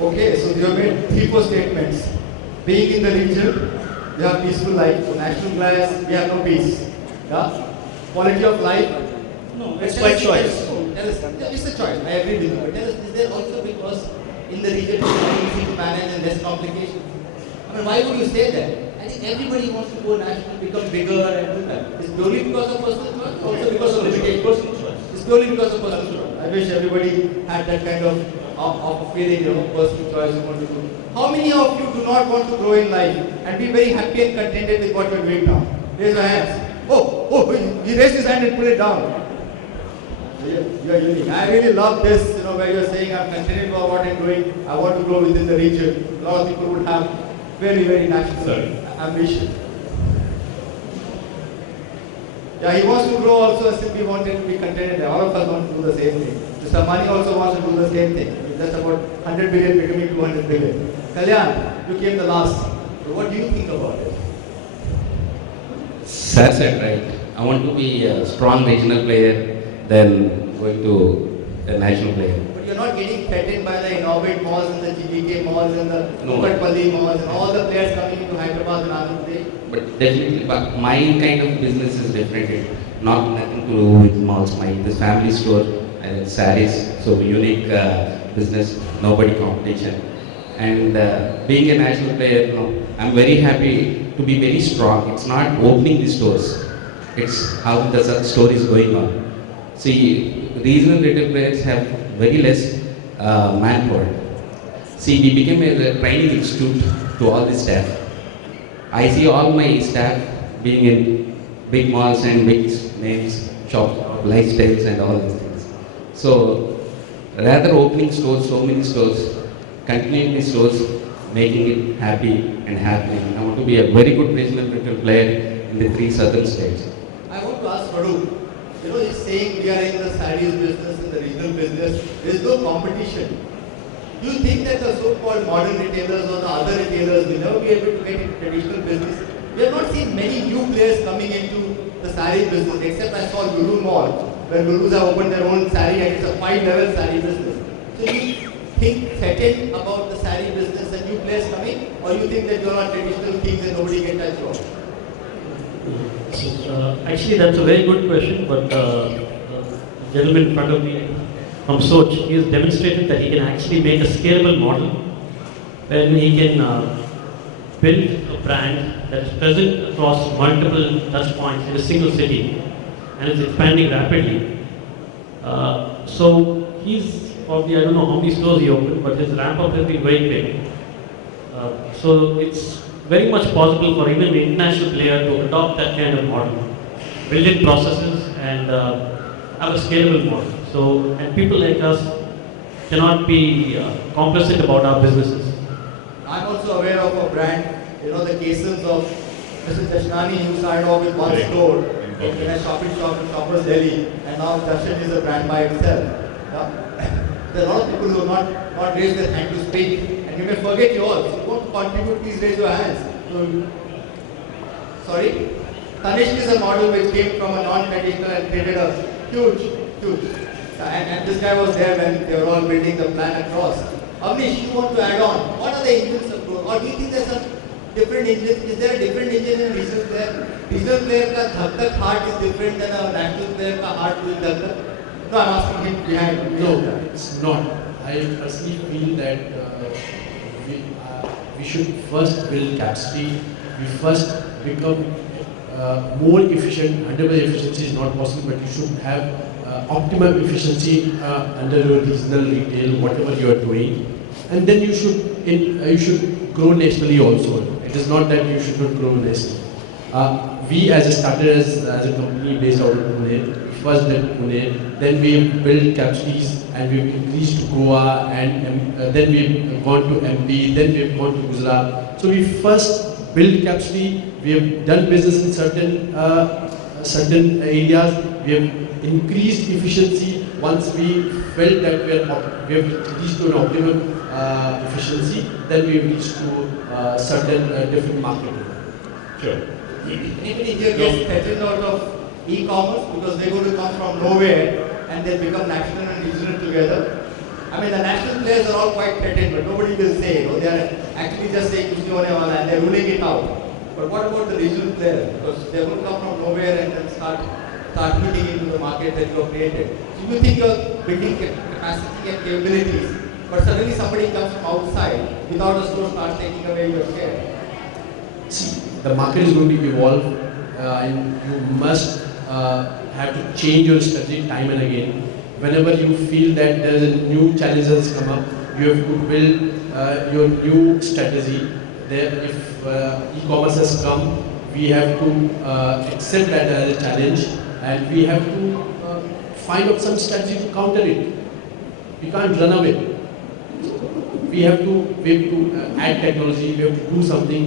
Okay, so you have made 3-4 statements. Being in the region, you have peaceful life. So national players, we have no peace. Yeah? Quality of life? No, it's by choice. Tell us, it's a choice, I agree with you. But tell us, is there also because in the region it's more easy to manage and less complications? I mean, why would you say that? I think everybody wants to go national, become bigger and do that. It's purely because of personal choice, also because of limitation. Personal choice. It's purely because of personal choice. I wish everybody had that kind of feeling, personal choice you want to do. How many of you do not want to grow in life and be very happy and contented with what you are doing now? Raise your hands. Oh, he raised his hand and put it down. You are unique. I really love this, where you are saying I'm contented for what I'm doing. I want to grow within the region. A lot of people would have very, very national ambition. Yeah, he wants to grow also and simply wanted to be contented. All of us want to do the same thing. Mr. Mani also wants to do the same thing. It's just about 100 billion becoming 200 billion. Kalyan, you came the last. So what do you think about it? Sir said right. I want to be a strong regional player than going to a national player. But you're not getting threatened by the Innovate malls and the GBK malls and the Kukatpalli malls and all the players coming into Hyderabad and Andhra Pradesh. But definitely, but my kind of business is different. It's not nothing to do with malls. This family store and sarees, so unique business, nobody competition. And being a national player, I'm very happy to be very strong. It's not opening the stores. It's how the store is going on. See, regional retail players have very less manpower. See, we became a training institute to all the staff. I see all my staff being in big malls and big names, shops, lifestyles and all these things. So, rather opening stores, so many stores, continuing the stores, making it happy and happening. I want to be a very good regional retail player in the 3 southern states. I want to ask Farouk. He's saying we are in the sarees business, in the regional business. There is no competition. Do you think that the so-called modern retailers or the other retailers will never be able to get into traditional business? We have not seen many new players coming into the saree business, except I saw Lulu Mall, where Lulus have opened their own saree and it's a 5-level saree business. So you think threatened about the saree business and new players coming, or you think that you are not traditional things and nobody can touch you? Actually, that's a very good question, but the gentleman in front of me from Soch, he has demonstrated that he can actually make a scalable model where he can build a brand that is present across multiple touch points in a single city and is expanding rapidly. So he's probably, I don't know how many stores he opened, but his ramp up has been very big. So it's very much possible for even the international player to adopt that kind of model, build in processes and have a scalable model. So, and people like us cannot be complacent about our businesses. I'm also aware of a brand, the cases of Mr. Dashnani, who started off with one store in a shopping shop in Shoppers Delhi, and now Darshan is a brand by itself. There are a lot of people who have not raised their hand to speak, and you may forget yours. If you want to contribute, please raise your hands. So, sorry? Tanishq is a model which came from a non-traditional and created a huge And this guy was there when they were all building the plan across. Avnish, you want to add on? What are the engines of growth? Or do you think there's some different engine? Is there a different engine in a regional player? Regional player ka dhak dhak heart is different than a national player ka heart will dhak dhak? No, I'm asking him behind. No, it's not. I personally feel that we should first build capacity. We first become more efficient. 100% efficiency is not possible, but you should have optimum efficiency under your regional retail, whatever you are doing, and then you should grow nationally also. It is not that you should not grow nationally. We as a company based out of Pune, first did Pune, then we built capacities and we've increased to Goa, and then we've gone to MP, then we've gone to Gujarat. So we first build capacity. We have done business in certain areas. We have increased efficiency. Once we felt that we have reached to an optimum efficiency, then we have reached to certain different market. Sure. Anybody here gets threatened out of e-commerce because they're going to come from nowhere and they become national and regional together? I mean, the national players are all quite threatened, but nobody will say. They are actually just saying kuch nahi hone wala and they're ruling it out. But what about the regional players? Because they're going to come from nowhere and then start feeding into the market that you have created. So you think you're building capacity and capabilities, but suddenly somebody comes from outside without a store starts taking away your share. See, the market is going to evolve, and you must have to change your strategy time and again. Whenever you feel that there is a new challenges come up, you have to build your new strategy. If e-commerce has come, we have to accept that as a challenge, and we have to find out some strategy to counter it. We can't run away. We have to add technology. We have to do something.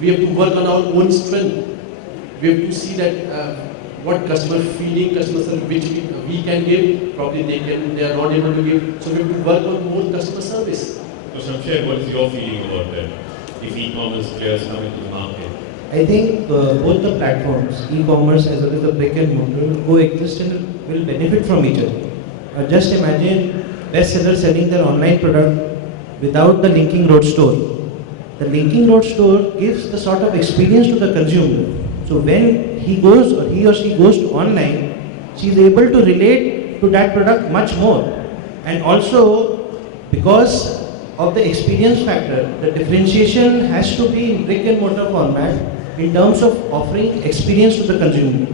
We have to work on our own strength. We have to see that what customer feeling, customer service, which we can give, probably they are not able to give. So we have to work on more customer service. So Shamsher, what is your feeling about that? If e-commerce players come into the market? I think both the platforms, e-commerce as well as the brick and mortar, will coexist and will benefit from each other. Just imagine bestsellers selling their online product without the linking road store. The linking road store gives the sort of experience to the consumer. So when he or she goes to online, she is able to relate to that product much more. And also, because of the experience factor, the differentiation has to be in brick and mortar format in terms of offering experience to the consumer.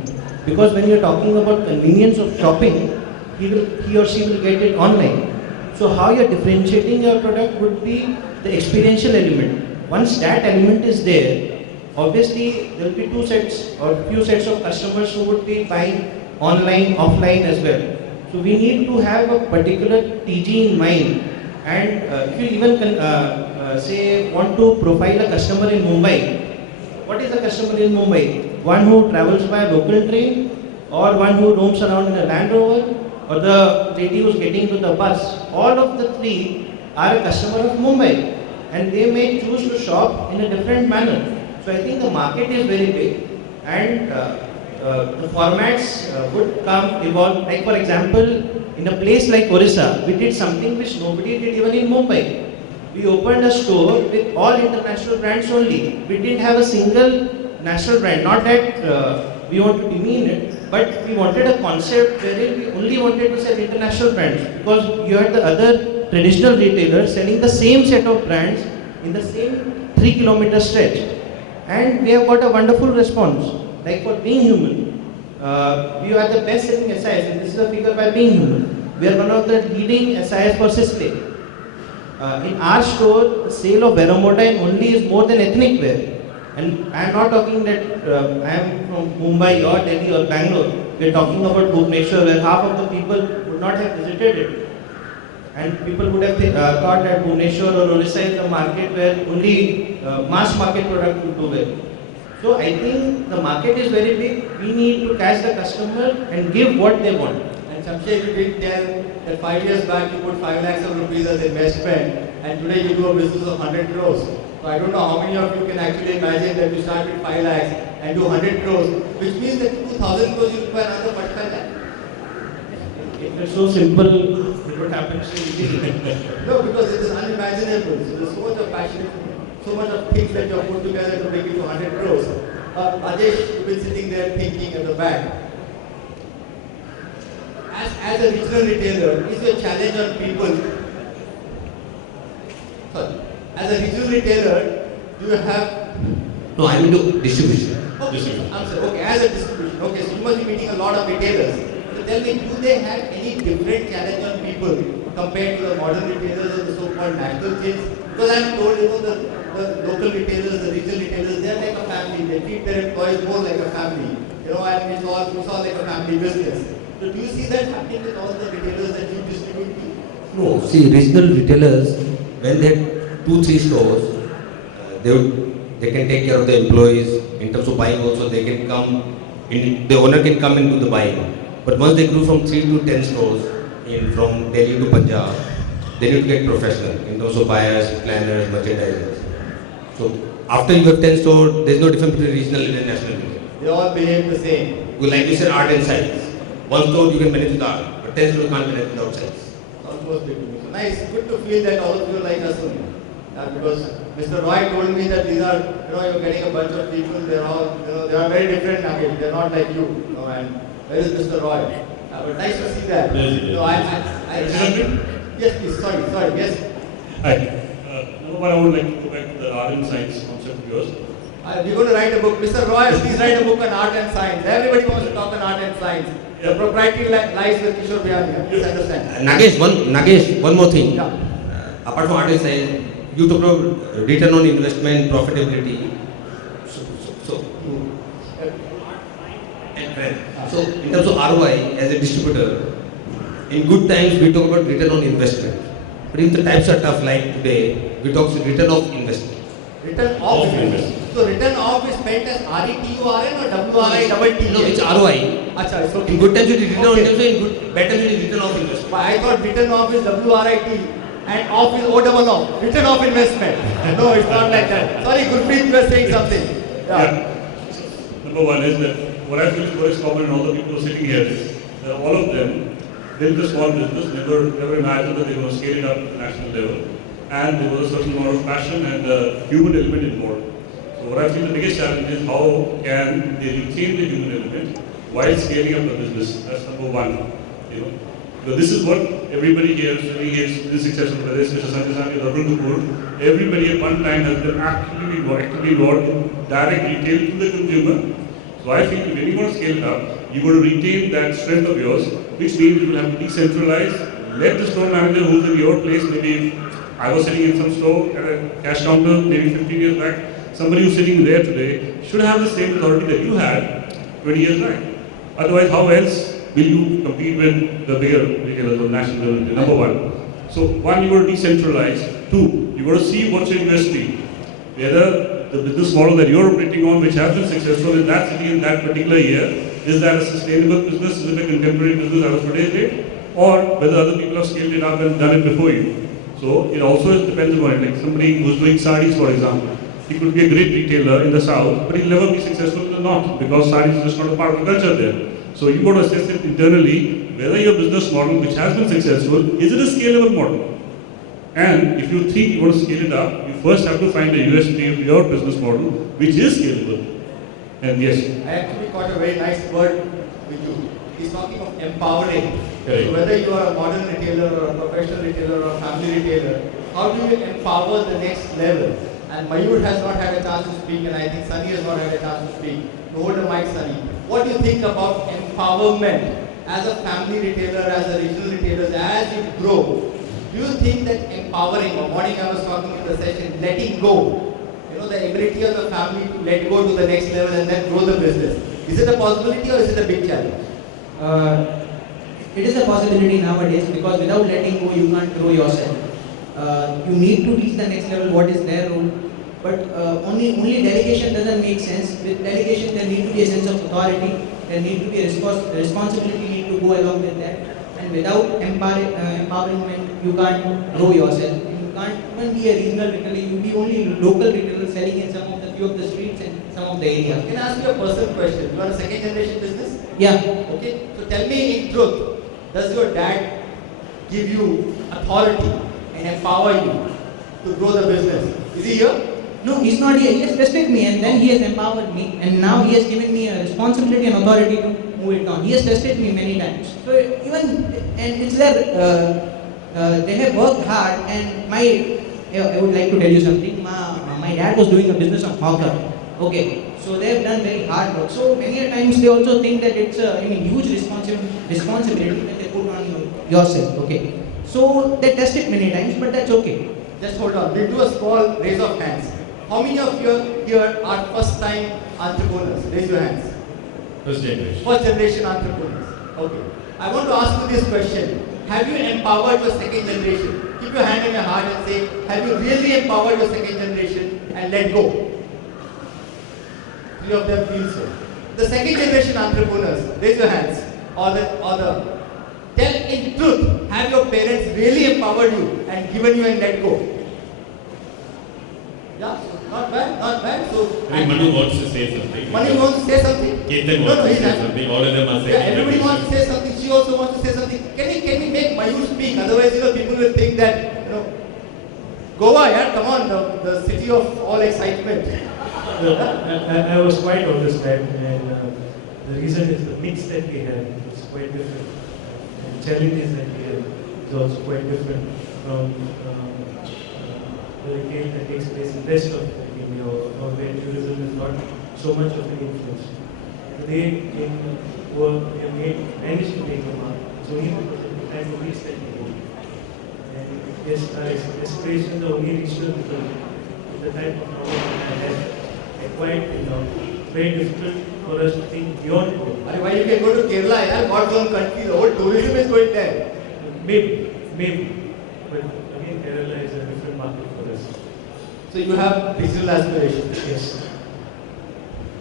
Because when you're talking about convenience of shopping, he or she will get it online. So how you're differentiating your product would be the experiential element. Once that element is there, obviously there will be two sets or few sets of customers who would be buying online, offline as well. So we need to have a particular TG in mind. And if you even say want to profile a customer in Mumbai, what is a customer in Mumbai? One who travels by a local train, or one who roams around in a Land Rover, or the lady who is getting to the bus. All of the three are a customer of Mumbai, and they may choose to shop in a different manner. So I think the market is very big, and the formats would evolve. Like for example, in a place like Orissa, we did something which nobody did even in Mumbai. We opened a store with all international brands only. We didn't have a single national brand. Not that we want to demean it, but we wanted a concept wherein we only wanted to sell international brands, because you had the other traditional retailers selling the same set of brands in the same 3-kilometer stretch. And we have got a wonderful response. Like for Being Human, we are the best selling SIS, and this is a figure by Being Human. We are one of the leading SIS for Sisley. In our store, the sale of Veramota only is more than ethnic wear. And I am not talking that I am from Mumbai or Delhi or Bangalore. We are talking about Bhubaneswar, where half of the people would not have visited it. And people would have thought that Bhubaneswar or Orissa is a market where only mass market product would do well. So I think the market is very big. We need to catch the customer and give what they want. And Shamsher, you did tell that 5 years back you put 5 lakhs of rupees as investment, and today you do a business of 100 crores. So I don't know how many of you can actually imagine that you start with 5 lakhs and do 100 crores, which means that 2,000 crores you require another 45 lakhs. It it's so simple, it would happen so easily. No, because it is unimaginable. So there's so much of passion, so much of things that you have put together to make it to 100 crores. Rajesh, you've been sitting there thinking at the back. As a regional retailer, is your challenge on people? Sorry. As a regional retailer, do you have? No, I'm into distribution. Okay, I'm sorry. Okay, as a distribution. Okay, so you must be meeting a lot of retailers. So tell me, do they have any different challenge on people compared to the modern retailers or the so-called national chains? Because I'm told, the local retailers, the regional retailers, they are like a family. They treat their employees more like a family. And it's all like a family business. So do you see that happening with all the retailers that you distribute to? No, see, regional retailers, when they have 2-3 stores, they can take care of the employees. In terms of buying also, they can come in, the owner can come and do the buying. But once they grew from 3 to 10 stores, from Delhi to Punjab, they need to get professional in terms of buyers, planners, merchandisers. So after you have 10 stores, there is no difference between regional and national retail. They all behave the same. Like you said, art and science. One store you can manage with art, but 10 stores you can't manage without science. Almost beautiful. Nice, good to feel that all of you are like us only. Because Mr. Roy told me that these are, you're getting a bunch of people, they're all, they are very different again. They're not like you. And where is Mr. Roy? But nice to see that. Yes, please. Sorry. Yes. Hi. Number one, I would like to go back to the art and science concept of yours. We're going to write a book. Mr. Roy, please write a book on art and science. Everybody wants to talk on art and science. The propriety lies with Kishore Biyania. Please understand. Nagesh, one more thing. Apart from art and science, you talk about return on investment, profitability. So in terms of ROI, as a distributor, in good times we talk about return on investment. But if the times are tough like today, we talk return of investment. Return of investment. So return of is spelled as RETURN or WRI? No, it's ROI. Achha, it's okay. In good times it is return on investment, in good bad times it is return of investment. But I thought return of is WRIT and off is OOO. Return of investment. No, it's not like that. Sorry, Gurpreet, you were saying something. Yeah. Number one is that what I feel is what is common in all the people sitting here is that all of them built a small business, never imagined that they were going to scale it up to the national level. And there was a certain amount of passion and human element involved. So what I feel the biggest challenge is how can they retain the human element while scaling up the business. That's number one. Because this is what everybody here is this successful, whether it's Mr. Sanjay Sani or Arun Kapoor, everybody at one time has been actively involved in direct retail to the consumer. So I think if you want to scale it up, you want to retain that strength of yours, which means you will have to decentralize, let the store manager who's in your place, maybe I was sitting in some store at a cash counter maybe 15 years back, somebody who's sitting there today should have the same authority that you had 20 years back. Otherwise, how else will you compete with the bigger retailers of national level? Number one. So one, you got to decentralize. Two, you got to see what's your USP. Whether the business model that you're operating on, which has been successful in that city in that particular year, is that a sustainable business? Is it a contemporary business as of today's date? Or whether other people have scaled it up and done it before you. So it also depends upon it. Like somebody who's doing sarees, for example. He could be a great retailer in the south, but he'll never be successful in the north because sarees is just not a part of the culture there. So you've got to assess it internally, whether your business model, which has been successful, is it a scalable model? And if you think you want to scale it up, you first have to find a USP of your business model, which is scalable. And yes. I actually caught a very nice word with you. He's talking of empowering. Correct. So whether you are a modern retailer or a professional retailer or a family retailer, how do you empower the next level? And Mayur has not had a chance to speak, and I think Sunny has not had a chance to speak. To hold the mic, Sunny. What do you think about empowerment as a family retailer, as a regional retailer, as you grow? Do you think that empowering, or morning I was talking in the session, letting go, the ability of the family to let go to the next level and then grow the business, is it a possibility or is it a big challenge? It is a possibility nowadays because without letting go, you can't grow yourself. You need to reach the next level, what is their role. But only delegation doesn't make sense. With delegation, there need to be a sense of authority, there need to be a responsibility need to go along with that. And without empowerment, you can't grow yourself. You can't even be a regional retailer, you will be only local retailer selling in some of the few of the streets and some of the areas. Can I ask you a personal question? You are a second generation business? Yeah. Okay. So tell me in truth, Does your dad give you authority and empower you to grow the business? Is he here? No, he's not here. He has tested me and then he has empowered me and now he has given me a responsibility and authority to move it on. He has tested me many times. So even, and it's there, they have worked hard and I would like to tell you something. My dad was doing a business of hawker. Okay, so they have done very hard work. So many a times they also think that it's a huge responsibility that they put on yourself. Okay, so they test it many times, but that's okay. Just hold on. We'll do a small raise of hands. How many of you here are first-time entrepreneurs? Raise your hands. First generation. First generation entrepreneurs. Okay. I want to ask you this question. Have you empowered your second generation? Keep your hand in your heart and say, have you really empowered your second generation and let go? 3 of them feel so. The second generation entrepreneurs, raise your hands. Tell in truth, have your parents really empowered you and given you and let go? Yeah, not bad, not bad. So, I think Manu wants to say something. Manu wants to say something? Ketan wants to say something. All of them are saying. Yeah, everybody wants to say something. She also wants to say something. Can we make Mayur speak? Otherwise, people will think that, Goa, yeah, come on, the city of all excitement. I was quite honest, and the reason is the mix that we have is quite different. And challenges that we have is also quite different from the retail that takes place in the rest of India, or where tourism is not so much of an influence. They managed to take the market. It's only because of the type of reach that we go. And yes, our aspirations are only reached because of the type of knowledge that I have acquired, very difficult for us to think beyond Goa. Why you can go to Kerala, yeah, God's own country, the whole tourism is going there. Maybe. But again, Kerala is a different market for us. So you have digital aspirations? Yes.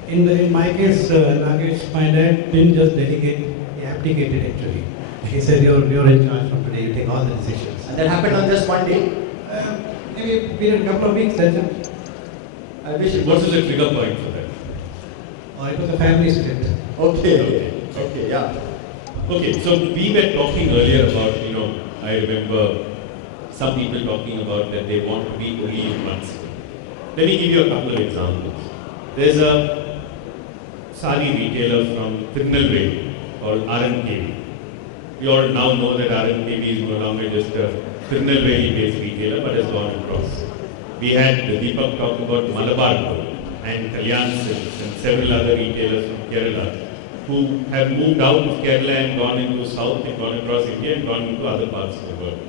In my case, Nagesh, my dad didn't just delegate, he abdicated actually. He said, you're in charge from today, you take all the decisions. And that happened on just one day? Maybe a period, couple of weeks, that's it. I wish it What was was the trigger point for that? Oh, it was a family split. Okay, yeah. Okay, so we were talking earlier about, I remember some people talking about that they want to be only in one city. Let me give you a couple of examples. There's a sari retailer from Tirunelveli called RMKV. We all now know that RMKV is no longer just a Tirunelveli based retailer but has gone across. We had Deepak talk about Malabar Gold and Kalyan Silks and several other retailers from Kerala who have moved out of Kerala and gone into South and gone across India and gone into other parts of the world.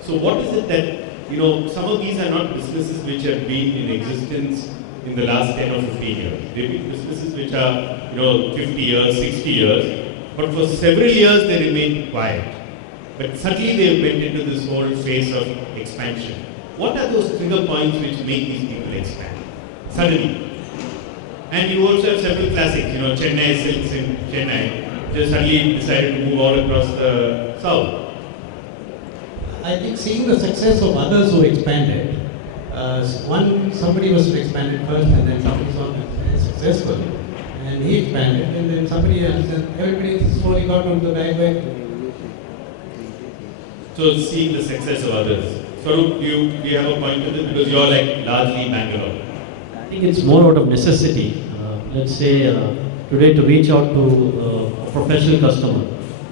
So what is it that, some of these are not businesses which have been in existence in the last 10 or 15 years. They've been businesses which are, 50 years, 60 years, but for several years they remained quiet. But suddenly they went into this whole phase of expansion. What are those trigger points which make these people expand? Suddenly. And you also have several classics, Chennai Silks in Chennai, just suddenly decided to move all across the south. I think seeing the success of others who expanded, somebody was expanded first and then somebody saw that successful and he expanded and then somebody else and everybody slowly got onto the bandwagon. So seeing the success of others. So do you have a point to this? Because you're largely Bangalore. I think it's more out of necessity. Let's say today to reach out to a professional customer.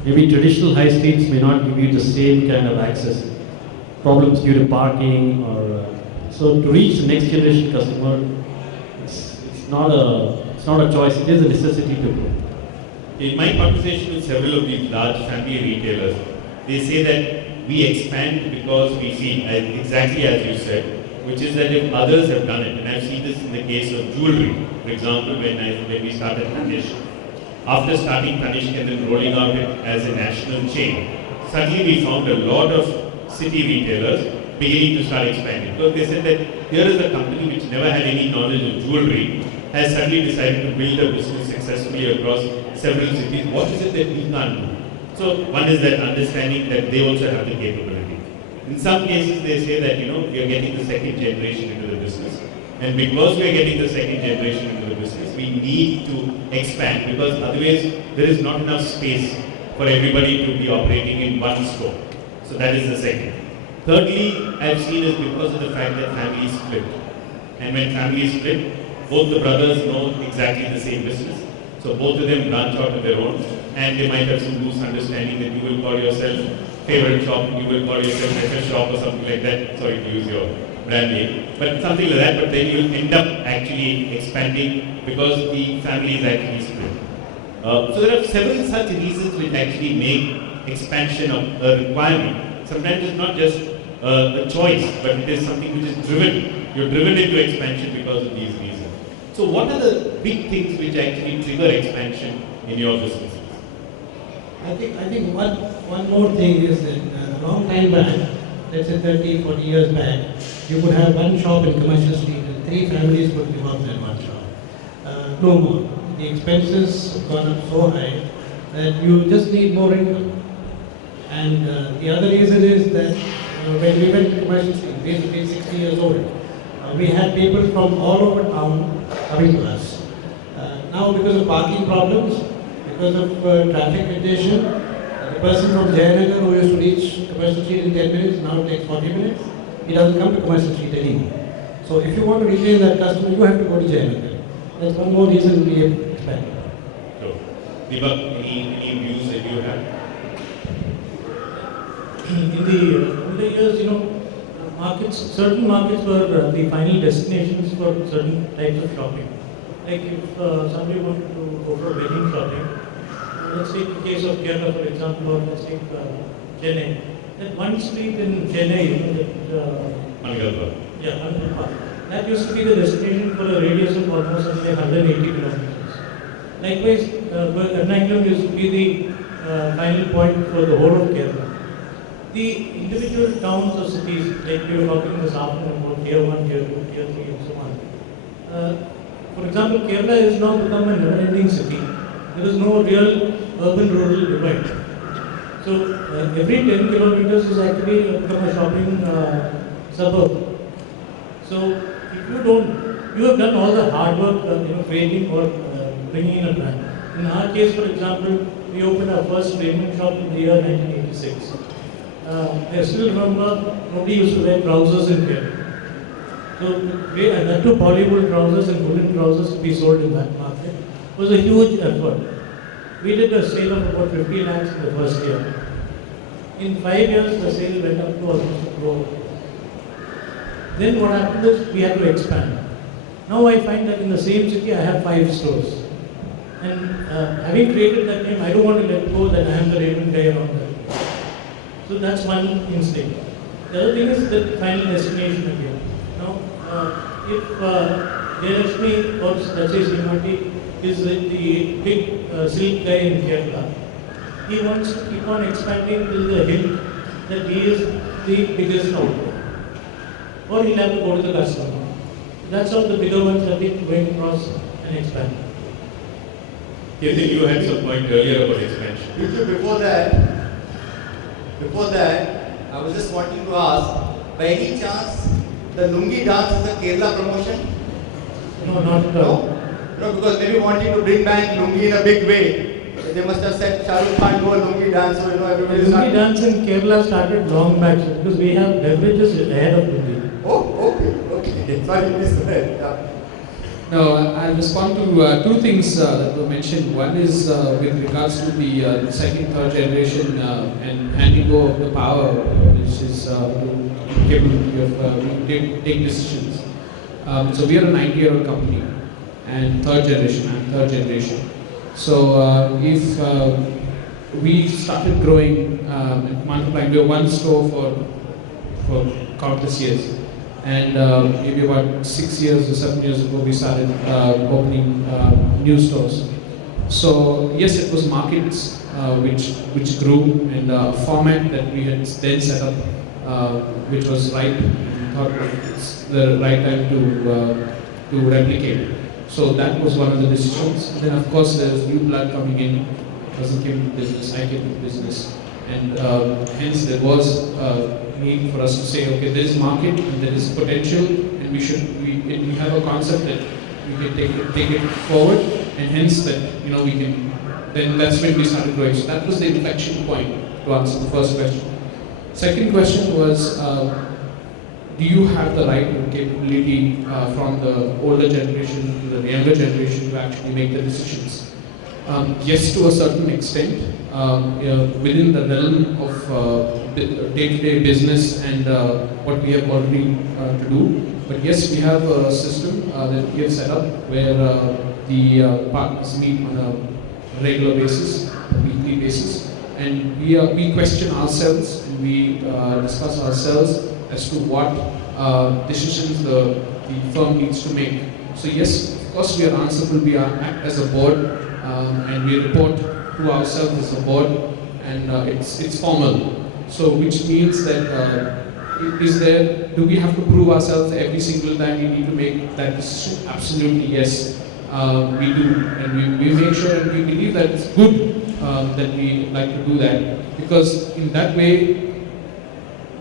Maybe traditional high streets may not give you the same kind of access. Problems due to parking or so to reach the next generation customer, it's not a choice. It is a necessity to do. In my conversation with several of these large family retailers, they say that we expand because we see, exactly as you said, which is that if others have done it, and I've seen this in the case of jewelry, for example, when we started Tanishq, after starting Tanishq and then rolling out it as a national chain, suddenly we found a lot of city retailers beginning to start expanding. Because they said that here is a company which never had any knowledge of jewelry, has suddenly decided to build a business successfully across several cities. What is it that we can't do? So one is that understanding that they also have the capability. In some cases they say that, we are getting the second generation into the business. And because we are getting the second generation into the business, we need to expand because otherwise there is not enough space for everybody to be operating in one store. So that is the second. Thirdly, I've seen is because of the fact that family is split. And when family is split, both the brothers know exactly the same business. So both of them branch out on their own, and they might have some loose understanding that you will call yourself favorite shop, you will call yourself FS shop or something like that. Sorry to use your brand name, but something like that. But then you'll end up actually expanding because the family is actually split. So there are several such reasons which actually make expansion of a requirement. Sometimes it's not just a choice, but it is something which is driven. You're driven into expansion because of these reasons. So what are the big things which actually trigger expansion in your business? I think one more thing is that a long time back, let's say 30, 40 years back, you could have one shop in Commercial Street and 3 families could live out in one shop. No more. The expenses have gone up so high that you just need more income. And the other reason is that when we went to Commercial Street, basically 60 years old, we had people from all over town coming to us. Now because of parking problems, because of traffic congestion, the person from Jayanagar who used to reach Commercial Street in 10 minutes now takes 40 minutes. He doesn't come to Commercial Street anymore. So if you want to retain that customer, you have to go to Jayanagar. That's one more reason we have expanded. So, Deepak, any views that you have? In the years, certain markets were the final destinations for certain types of shopping. Like if somebody wanted to go for wedding shopping, let's take the case of Kerala for example, or let's take Chennai. That one street in Chennai, Manigalpa. Yeah, Manigalpa. That used to be the destination for a radius of almost 180 kilometers. Likewise, Ernakulam used to be the final point for the whole of Kerala. The individual towns or cities, like we were talking this afternoon about tier 1, tier 2, tier 3 and so on. For example, Kerala has now become a never-ending city. There is no real urban-rural divide. So every 10 kilometers is actually become a shopping suburb. So if you have done all the hard work, creating or bringing in a brand. In our case, for example, we opened our first raiment shop in the year 1986. I still remember nobody used to wear trousers in Kerala. So that to Bollywood trousers and woolen trousers to be sold in that market was a huge effort. We did a sale of about 50 lakhs in the first year. In 5 years, the sale went up to almost 1 crore. Then what happened is we had to expand. Now I find that in the same city I have 5 stores. And having created that name, I don't want to let go that I am the raiment guy around that. So that's one instinct. The other thing is the final destination again. Now, if Jayalakshmi or let's say Srimati is the big silk guy in Kerala, he wants to keep on expanding till the hill that he is the biggest outlet. Or he'll have to go to the customer. That's how the bigger ones have been going across and expanding. Ketan, you had some point earlier about expansion. Before that, I was just wanting to ask, by any chance, the Lungi dance is a Kerala promotion? No, not at all. No, because maybe wanting to bring back Lungi in a big way, they must have said Shah Rukh Khan do a Lungi dance, so everybody Lungi dance in Kerala started long back because we have beverages ahead of Lungi. Oh, okay. Sorry, please go ahead. Yeah. No, I'll respond to 2 things that were mentioned. One is with regards to the second, third generation and handing go of the power, which is capability of take decisions. So we are a 90-year-old company, and third generation. So if we started growing and multiplying, we were 1 store for countless years. And maybe about 6 years or 7 years ago, we started opening new stores. So yes, it was markets which grew, and a format that we had then set up, which was right. We thought it's the right time to replicate. So that was one of the decisions. And then of course there's new blood coming in. Cousin came to business, I came to business, and hence there was need for us to say, okay, there is market and there is potential, and we have a concept that we can take it forward, and hence that we can then that's when we started growing. So that was the inflection point to answer the first question. Second question was, do you have the right capability from the older generation to the younger generation to actually make the decisions? Yes, to a certain extent, within the realm of day-to-day business and what we have already to do. But yes, we have a system that we have set up where the partners meet on a regular basis, a weekly basis, and we question ourselves and we discuss ourselves as to what decisions the firm needs to make. So yes, of course we are answerable, we act as a board and we report to ourselves as a board, and it's formal. So which means that do we have to prove ourselves every single time we need to make that decision? Absolutely yes, we do, and we make sure and we believe that it's good that we like to do that, because in that way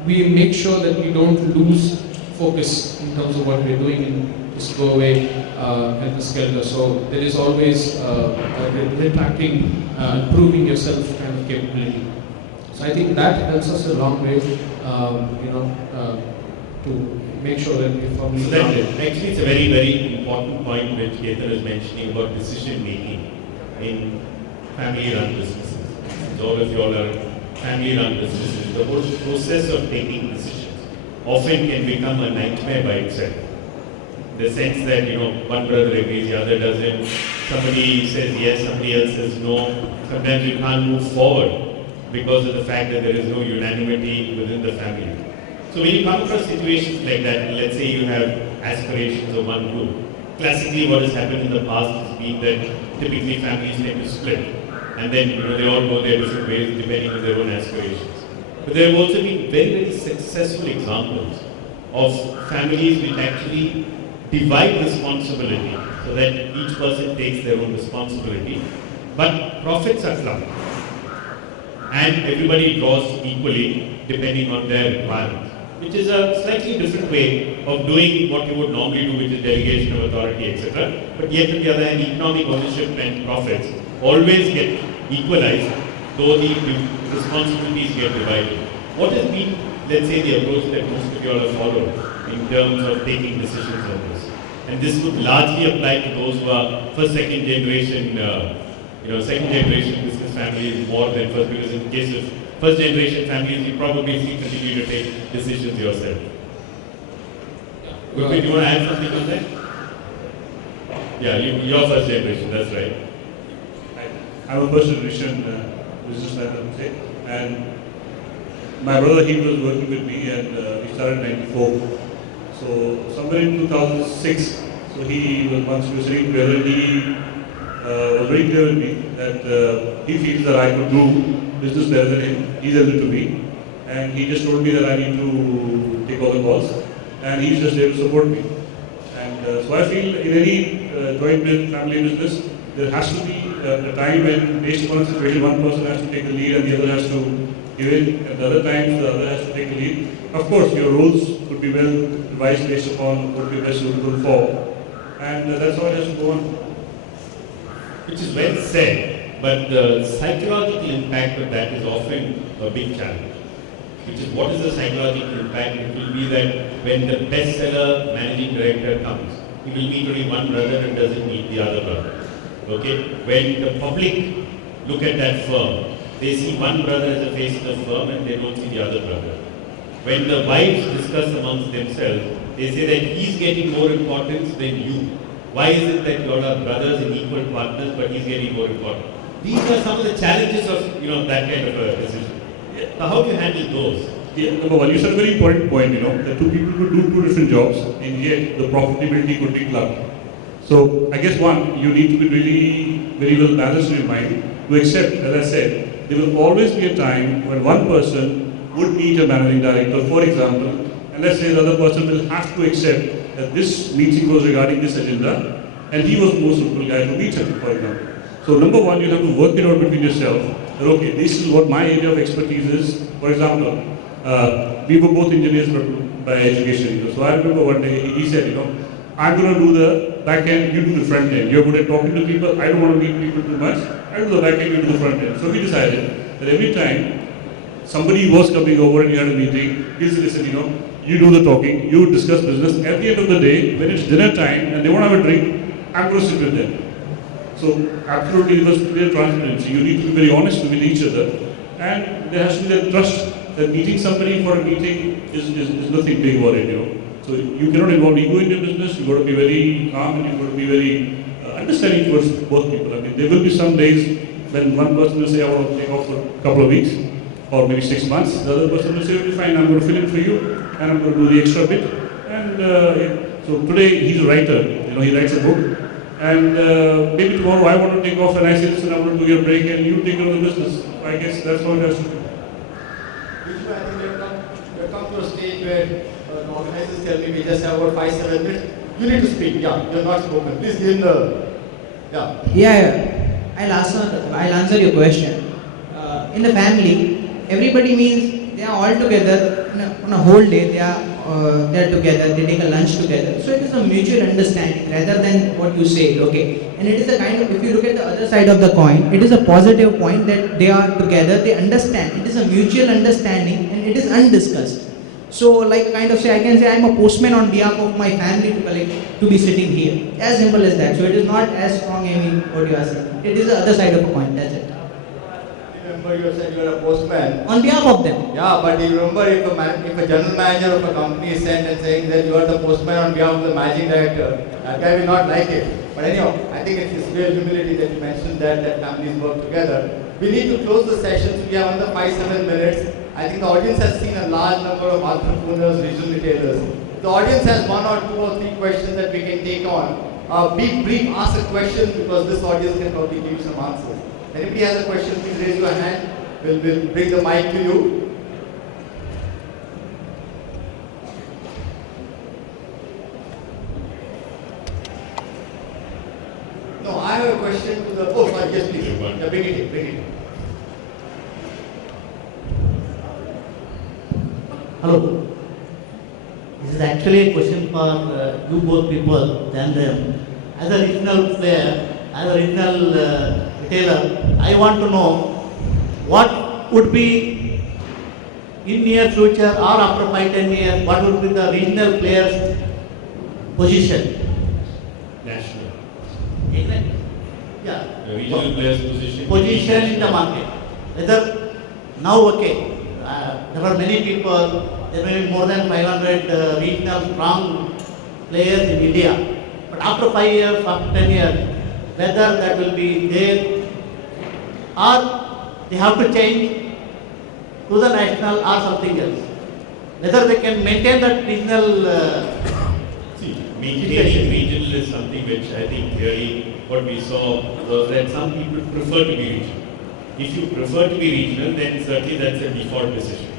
we make sure that we don't lose focus in terms of what we're doing and just go away at the skelter. So there is always retracting, proving yourself kind of capability. So I think that helps us a long way, to make sure that we're firmly grounded. Actually, it's a very, very important point which Ketan is mentioning about decision making in family-run businesses. So all of you all are family-run businesses. The whole process of taking decisions often can become a nightmare by itself. The sense that, one brother agrees, the other doesn't, somebody says yes, somebody else says no. Sometimes you can't move forward because of the fact that there is no unanimity within the family. So when you come across situations like that, and let's say you have aspirations of one group, classically what has happened in the past has been that typically families tend to split, and then they all go their different ways depending on their own aspirations. But there have also been very, very successful examples of families which actually divide responsibility so that each person takes their own responsibility, but profits are clubbed. And everybody draws equally depending on their requirements, which is a slightly different way of doing what you would normally do, which is delegation of authority, etc. But yet on the other hand, economic ownership and profits always get equalized, though the responsibilities get divided. What has been, let's say, the approach that most of you all have followed in terms of taking decisions on this? And this would largely apply to those who are first, second generation, second generation business families more than first, because in the case of first generation families, you probably continue to take decisions yourself. Gurpreet, do you want to add something on that? Yeah, you're first generation, that's right. I'm a first generation businessman, I would say. And my brother, he was working with me, and he started in 94. So somewhere in 2006, so he was once we were sitting together, he was very clear with me that he feels that I could do business better than him. He's elder to me, and he just told me that I need to take all the calls, and he's just there to support me. And so I feel in any joint family business, there has to be a time when, based upon the situation, one person has to take the lead and the other has to give in. At the other times, the other has to take the lead. Of course, your roles could be well devised based upon what would be best suitable for, and that's how it has to go on. Which is well said, but the psychological impact of that is often a big challenge. Which is, what is the psychological impact? It will be that when the bestseller managing director comes, he will meet only one brother and doesn't meet the other brother. Okay? When the public look at that firm, they see one brother as the face of the firm and they don't see the other brother. When the wives discuss amongst themselves, they say that he's getting more importance than you. Why is it that you all are brothers and equal partners, but he's getting more important? These are some of the challenges of that kind of a decision. So how do you handle those? Yeah, number one, you said a very important point, that two people could do two different jobs, and yet the profitability could be clubbed. So I guess one, you need to be really very well balanced in your mind to accept, as I said, there will always be a time when one person would meet a managing director, for example, and let's say the other person will have to accept that this meeting was regarding this agenda, and he was the most suitable guy to meet him, for example. So number one, you have to work it out between yourself, that okay, this is what my area of expertise is. For example, we were both engineers by education. So I remember one day he said, I'm going to do the back end, you do the front end. You're good at talking to people, I don't want to meet people too much. I do the back end, you do the front end. So we decided that every time somebody was coming over and you had a meeting, please listen, you do the talking, you discuss business. At the end of the day, when it's dinner time and they want to have a drink, I'm going to sit with them. So absolutely, there was clear transparency. You need to be very honest with each other, and there has to be that trust that meeting somebody for a meeting is nothing big about it. So you cannot involve ego in your business. You've got to be very calm and you've got to be very understanding towards both people. I mean, there will be some days when one person will say, I want to take off for a couple of weeks or maybe 6 months. The other person will say, okay, fine, I'm going to fill in for you and I'm going to do the extra bit. And so today he's a writer. He writes a book. And maybe tomorrow I want to take off and I say, listen, I want to do your break and you take care of the business. I guess that's how it has to be. Usually I think we have come to a stage where the organizers tell me we just have about 5-7 minutes. You need to speak. Yeah, you're not spoken. Please give the. Yeah. Yeah. I'll answer your question. In the family, everybody means they are all together on a whole day. They are together. They take a lunch together. So it is a mutual understanding rather than what you say. Okay. And it is a kind of, if you look at the other side of the coin, it is a positive point that they are together. They understand. It is a mutual understanding and it is undiscussed. So like kind of say, I can say I am a postman on behalf of my family to be sitting here. As simple as that. So it is not as strong as what you are saying. It is the other side of a coin. That's it. Remember you said you are a postman. On behalf of them. Yeah, but you remember if a general manager of a company is sent and saying that you are the postman on behalf of the managing director, that guy will not like it. But anyhow, I think it's real humility that you mentioned that families work together. We need to close the session, so we have another 5-7 minutes. I think the audience has seen a large number of entrepreneurs, regional retailers. The audience has 1 or 2 or 3 questions that we can take on. Be brief, ask a question because this audience can probably give you some answers. Anybody has a question, please raise your hand. We'll bring the mic to you. No, I have a question to the. Oh, sorry, yes, please. Yeah, bring it in. Hello. This is actually a question for you both people than them. As a regional player, as a regional retailer, I want to know what would be in near future or after 5-10 years, what would be the regional players' position? National. Yeah. The regional players' position. Position in the market. Whether now, okay, there are many people, there may be more than 500 regional strong players in India. But after 5 years, after 10 years, whether that will be there or they have to change to the national or something else. Whether they can maintain that regional Maintaining regional is something which I think really what we saw was that some people prefer to be regional. If you prefer to be regional, then certainly that's a default decision.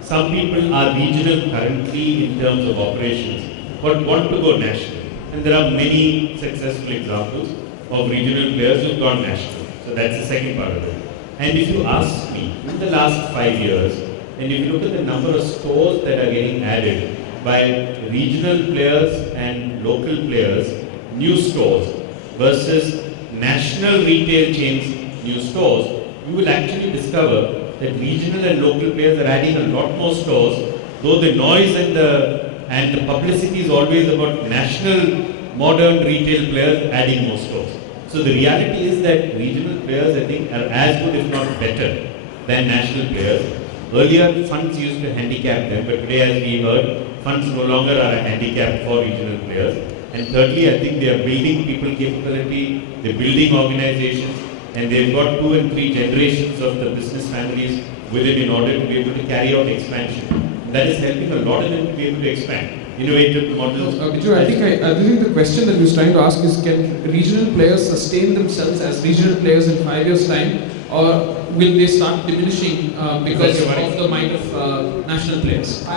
Some people are regional currently in terms of operations, but want to go national. And there are many successful examples of regional players who have gone national. So that's the second part of it. And if you ask me, in the last 5 years, and if you look at the number of stores that are getting added by regional players and local players, new stores, versus national retail chains, new stores, you will actually discover that regional and local players are adding a lot more stores, though the noise and the publicity is always about national modern retail players adding more stores. So the reality is that regional players, I think, are as good if not better than national players. Earlier, funds used to handicap them, but today, as we heard, funds no longer are a handicap for regional players. And thirdly, I think they are building people capability, they're building organizations, and they've got 2 and 3 generations of the business families within in order to be able to carry out expansion. That is helping a lot of them to be able to expand. Innovative models. Viju, I think the question that he was trying to ask is, can regional players sustain themselves as regional players in 5 years' time, or will they start diminishing because of the might of national players? I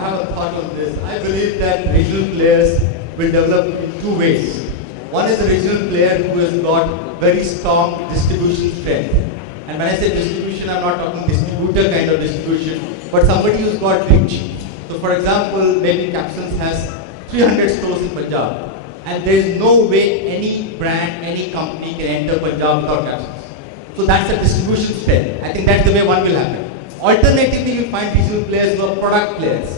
have a thought on this. I believe that regional players will develop in 2 ways. One is a regional player who has got very strong distribution strength. And when I say distribution, I'm not talking distributor kind of distribution, but somebody who's got reach. So for example, maybe Capsules has 300 stores in Punjab, and there is no way any brand, any company can enter Punjab without capsules. So that's the distribution strength. I think that's the way one will happen. Alternatively, you'll find regional players who are product players.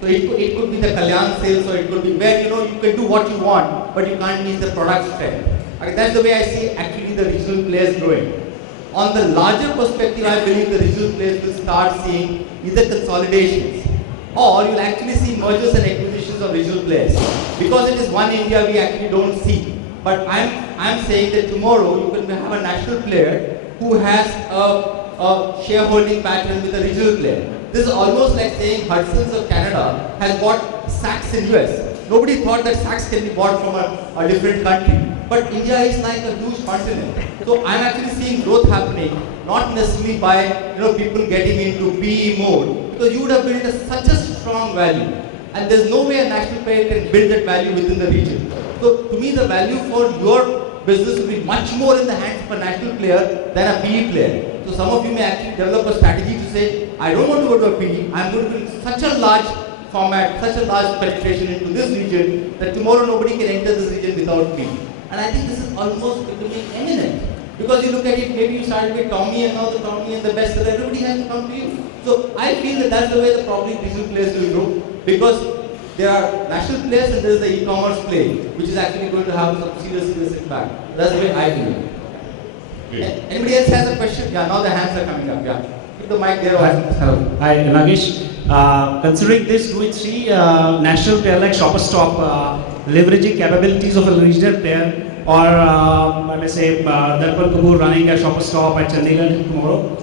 So it could be the Kalyan sales, or it could be where you can do what you want, but you can't meet the product strength. That's the way I see actually the regional players growing. On the larger perspective, I believe the regional players will start seeing either consolidations, or you'll actually see mergers and acquisitions of regional players. Because it is one India, we actually don't see. But I'm saying that tomorrow you can have a national player who has a shareholding pattern with a regional player. This is almost like saying Hudson's of Canada has bought Saks in US. Nobody thought that Saks can be bought from a different country. But India is like a huge continent. So I'm actually seeing growth happening, not necessarily by people getting into PE mode, because you would have built such a strong value. And there's no way a national player can build that value within the region. So to me, the value for your business will be much more in the hands of a national player than a PE player. So some of you may actually develop a strategy to say, I don't want to go to a PE, I'm going to build such a large format, such a large penetration into this region that tomorrow nobody can enter this region without PE. And I think this is almost becoming eminent. Because you look at it, maybe you started with Tommy and now the Tommy and the best seller, everybody has to come to you. So I feel that that's the way the probably regional players will grow, because there are national players and there is the e-commerce play, which is actually going to have some serious impact. That's the way I believe. Anybody else has a question? Yeah, now the hands are coming up. Yeah. Keep the mic there also. Hi, Nagesh. Considering this, do we see national player like Shoppers Stop leveraging capabilities of a regional player, or I may say Darpan Kapoor running a Shoppers Stop at Chandigarh tomorrow?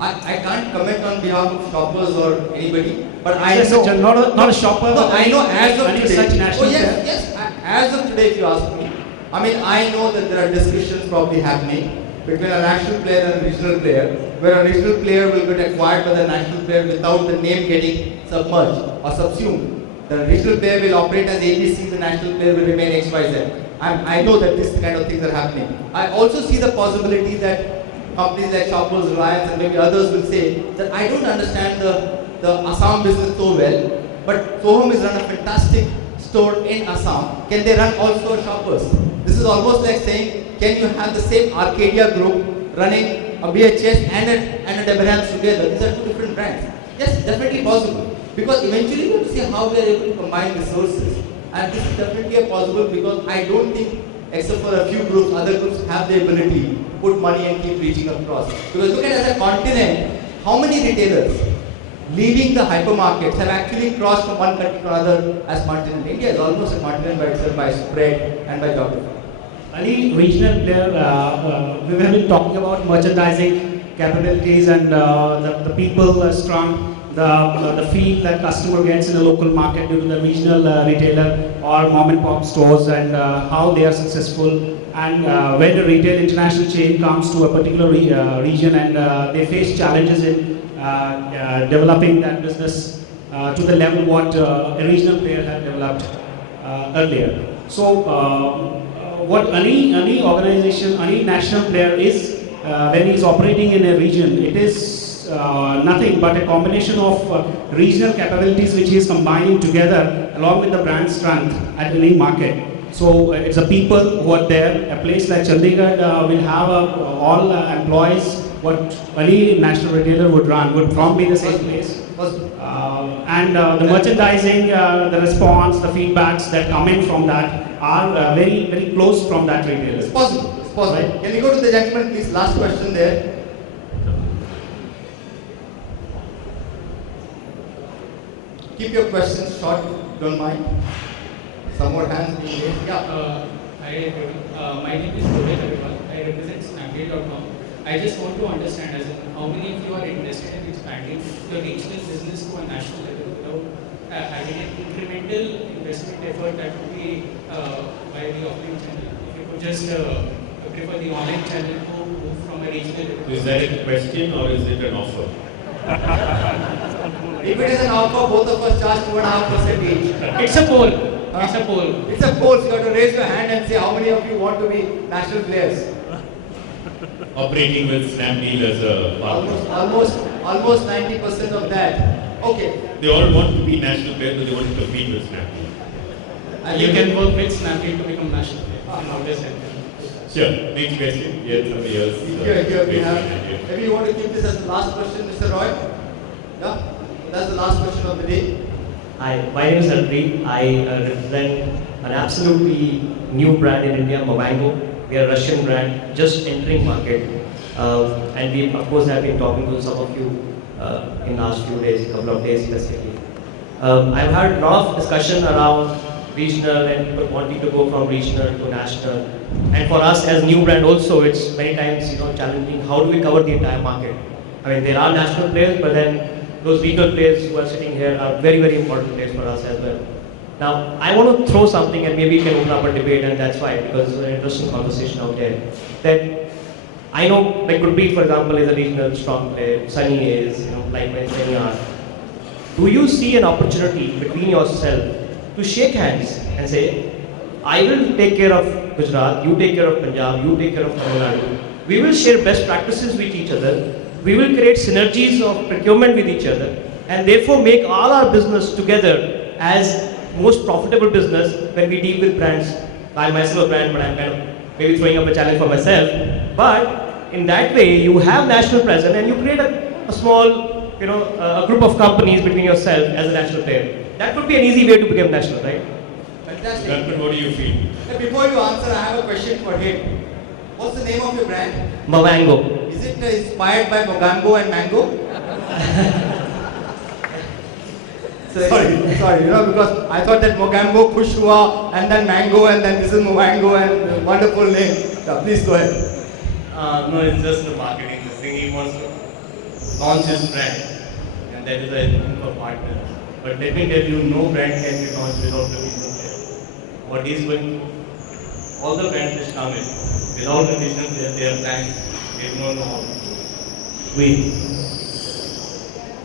I can't comment on behalf of shoppers or anybody, but I know not a shopper. No, I know as of today. Such national yes. As of today, if you ask me, I know that there are discussions probably happening between a national player and a regional player, where a regional player will get acquired by the national player without the name getting submerged or subsumed. The regional player will operate as ABC, the national player will remain XYZ. I know that this kind of things are happening. I also see the possibility that companies like Shoppers, Reliance, and maybe others will say that I don't understand the Assam business so well, but Soham is run a fantastic store in Assam. Can they run also Shoppers? This is almost like saying, can you have the same Arcadia group running a BHS and a Debenhams together? These are two different brands. Yes, definitely possible. Because eventually we have to see how we are able to combine resources. And this is definitely possible, because I don't think, except for a few groups, other groups have the ability to put money and keep reaching across. Because look at as a continent, how many retailers leaving the hypermarkets have actually crossed from one country to another as continent? India is almost a continent by itself, by spread and by geography. Any regional player, we have been talking about merchandising capabilities and the people are strong. The feel that customer gets in a local market due to the regional retailer or mom and pop stores, and how they are successful, and when a retail international chain comes to a particular region and they face challenges in developing that business to the level what a regional player had developed earlier. So what any organization, any national player is, when he is operating in a region, it is nothing but a combination of regional capabilities which he is combining together along with the brand strength at any market. So it's the people who are there. A place like Chandigarh will have all employees what any national retailer would run, would probably be the same place. And the merchandising, the response, the feedbacks that come in from that are very, very close from that retailer. It's possible. It's possible. Right? Can we go to the gentleman, please? Last question there. Keep your questions short, don't mind. Some more hands being raised. Yeah. My name is Rohit Agarwal. I represent Snapdeal.com. I just want to understand as in how many of you are interested in expanding your regional business to a national level without having an incremental investment effort that would be by the offline channel. If you could just prefer the online channel to move from a regional level. Is that a question or is it an offer? If it is an offer, both of us charge 2.5% each. It's a poll. It's a poll. It's a poll. So you have to raise your hand and say how many of you want to be national players. Operating with Snapdeal as a partner. Almost 90% of that. Okay. They all want to be national players, but they want to compete with Snapdeal. You can work with Snapdeal to become national player. And always help them. Sure. Next question. Yes, somebody else. Here we have. Maybe you want to keep this as the last question, Mr. Roy? Yeah? That's the last question of the day. Hi, my name is Harpreet. I represent an absolutely new brand in India, Mobango. We are a Russian brand, just entering market. And we, of course, have been talking to some of you in last few days, couple of days specifically. I've had a lot of discussion around regional and people wanting to go from regional to national. And for us as new brand also, it's many times challenging. How do we cover the entire market? I mean, there are national players, but then those regional players who are sitting here are very, very important players for us as well. Now, I want to throw something, and maybe we can open up a debate, and that's why, because it's an interesting conversation out there. That I know, like Gurpreet, for example, is a regional strong player. Sunny is, likewise many are. Do you see an opportunity between yourself to shake hands and say, I will take care of Gujarat, you take care of Punjab, you take care of Tamil Nadu. We will share best practices with each other. We will create synergies of procurement with each other, and therefore make all our business together as most profitable business when we deal with brands. I myself a brand, but I'm kind of maybe throwing up a challenge for myself. But in that way, you have national presence and you create a small, a group of companies between yourself as a national player. That would be an easy way to become national, right? Fantastic. Darpan, what do you feel? Before you answer, I have a question for him. What's the name of your brand? Mobango. Is it inspired by Mogambo and Mango? sorry, because I thought that Mogambo, Kushua, and then Mango, and then this is Mobango, and wonderful name. Yeah, please go ahead. No, it's just the marketing. The thing he wants to launch his brand, and that is a thing for partners. But let me tell you, no brand can be launched without the regional player. What he's going, all the brands which come in, without the regional player, they are blank. They don't know how to do it. Wait.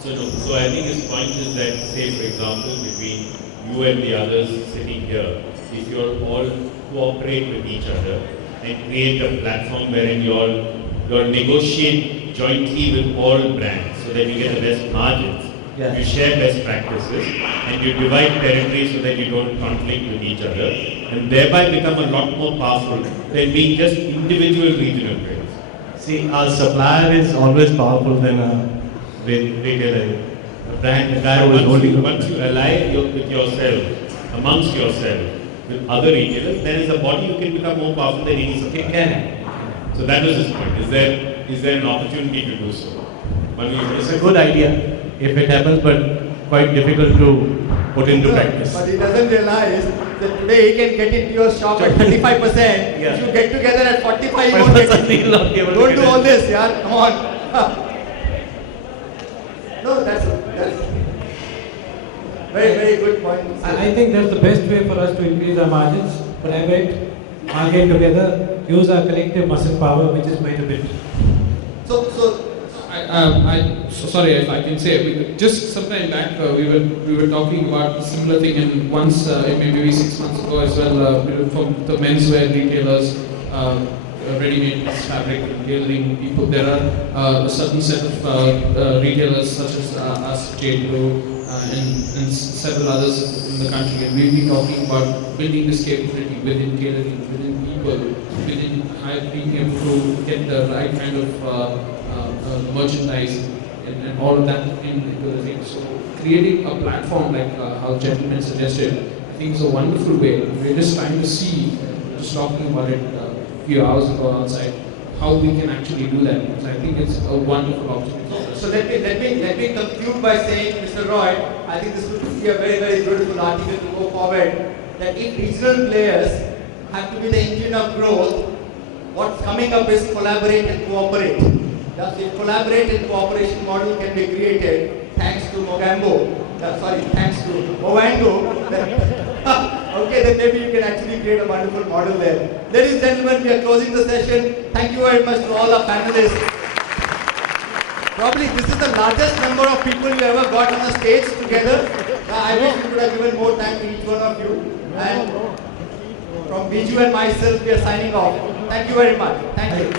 So I think his point is that, say for example, between you and the others sitting here, if you all cooperate with each other and create a platform wherein you all negotiate jointly with all brands so that you get the best margins. Yeah. You share best practices and you divide territory so that you don't conflict with each other and thereby become a lot more powerful than being just individual regional players. See, our supplier is always powerful than a retailer. A brand, the guy who is holding. Once you ally with yourself, amongst yourself, with other retailers, then as a body you can become more powerful than any supplier. So that was his point. Is there an opportunity to do so? It's a good idea if it happens, but quite difficult to put into practice. But he doesn't realize that today he can get into your shop at 35%. Yeah. If you get together at 45, you won't get it. Don't do all this, yeah. Come on. No, that's very, very good point. I think that's the best way for us to increase our margins. Collaborate, bargain together, use our collective muscle power, which is quite a bit. So sorry if I can say, just some time back we were talking about a similar thing, and once maybe 6 months ago as well, from the menswear retailers, ready-made fabric tailoring people, there are a certain set of retailers such as us, J2, and several others in the country, and we've been talking about building this capability within tailoring, within people, within being able to get the right kind of merchandise and all of that into the thing. So creating a platform like how gentlemen suggested, I think is a wonderful way. We're just trying to see, just talking about it a few hours ago outside, how we can actually do that. Because I think it's a wonderful opportunity. So let me conclude by saying, Mr. Roy, I think this would be a very, very beautiful article to go forward. That if regional players have to be the engine of growth, what's coming up is collaborate and cooperate. Thus, if collaborate and cooperation model can be created, thanks to thanks to Mobango, okay, then maybe you can actually create a wonderful model there. Ladies and gentlemen, we are closing the session. Thank you very much to all our panelists. Probably this is the largest number of people you ever got on the stage together. I wish we could have given more time to each one of you. And from Biju and myself, we are signing off. Thank you very much. Thank you.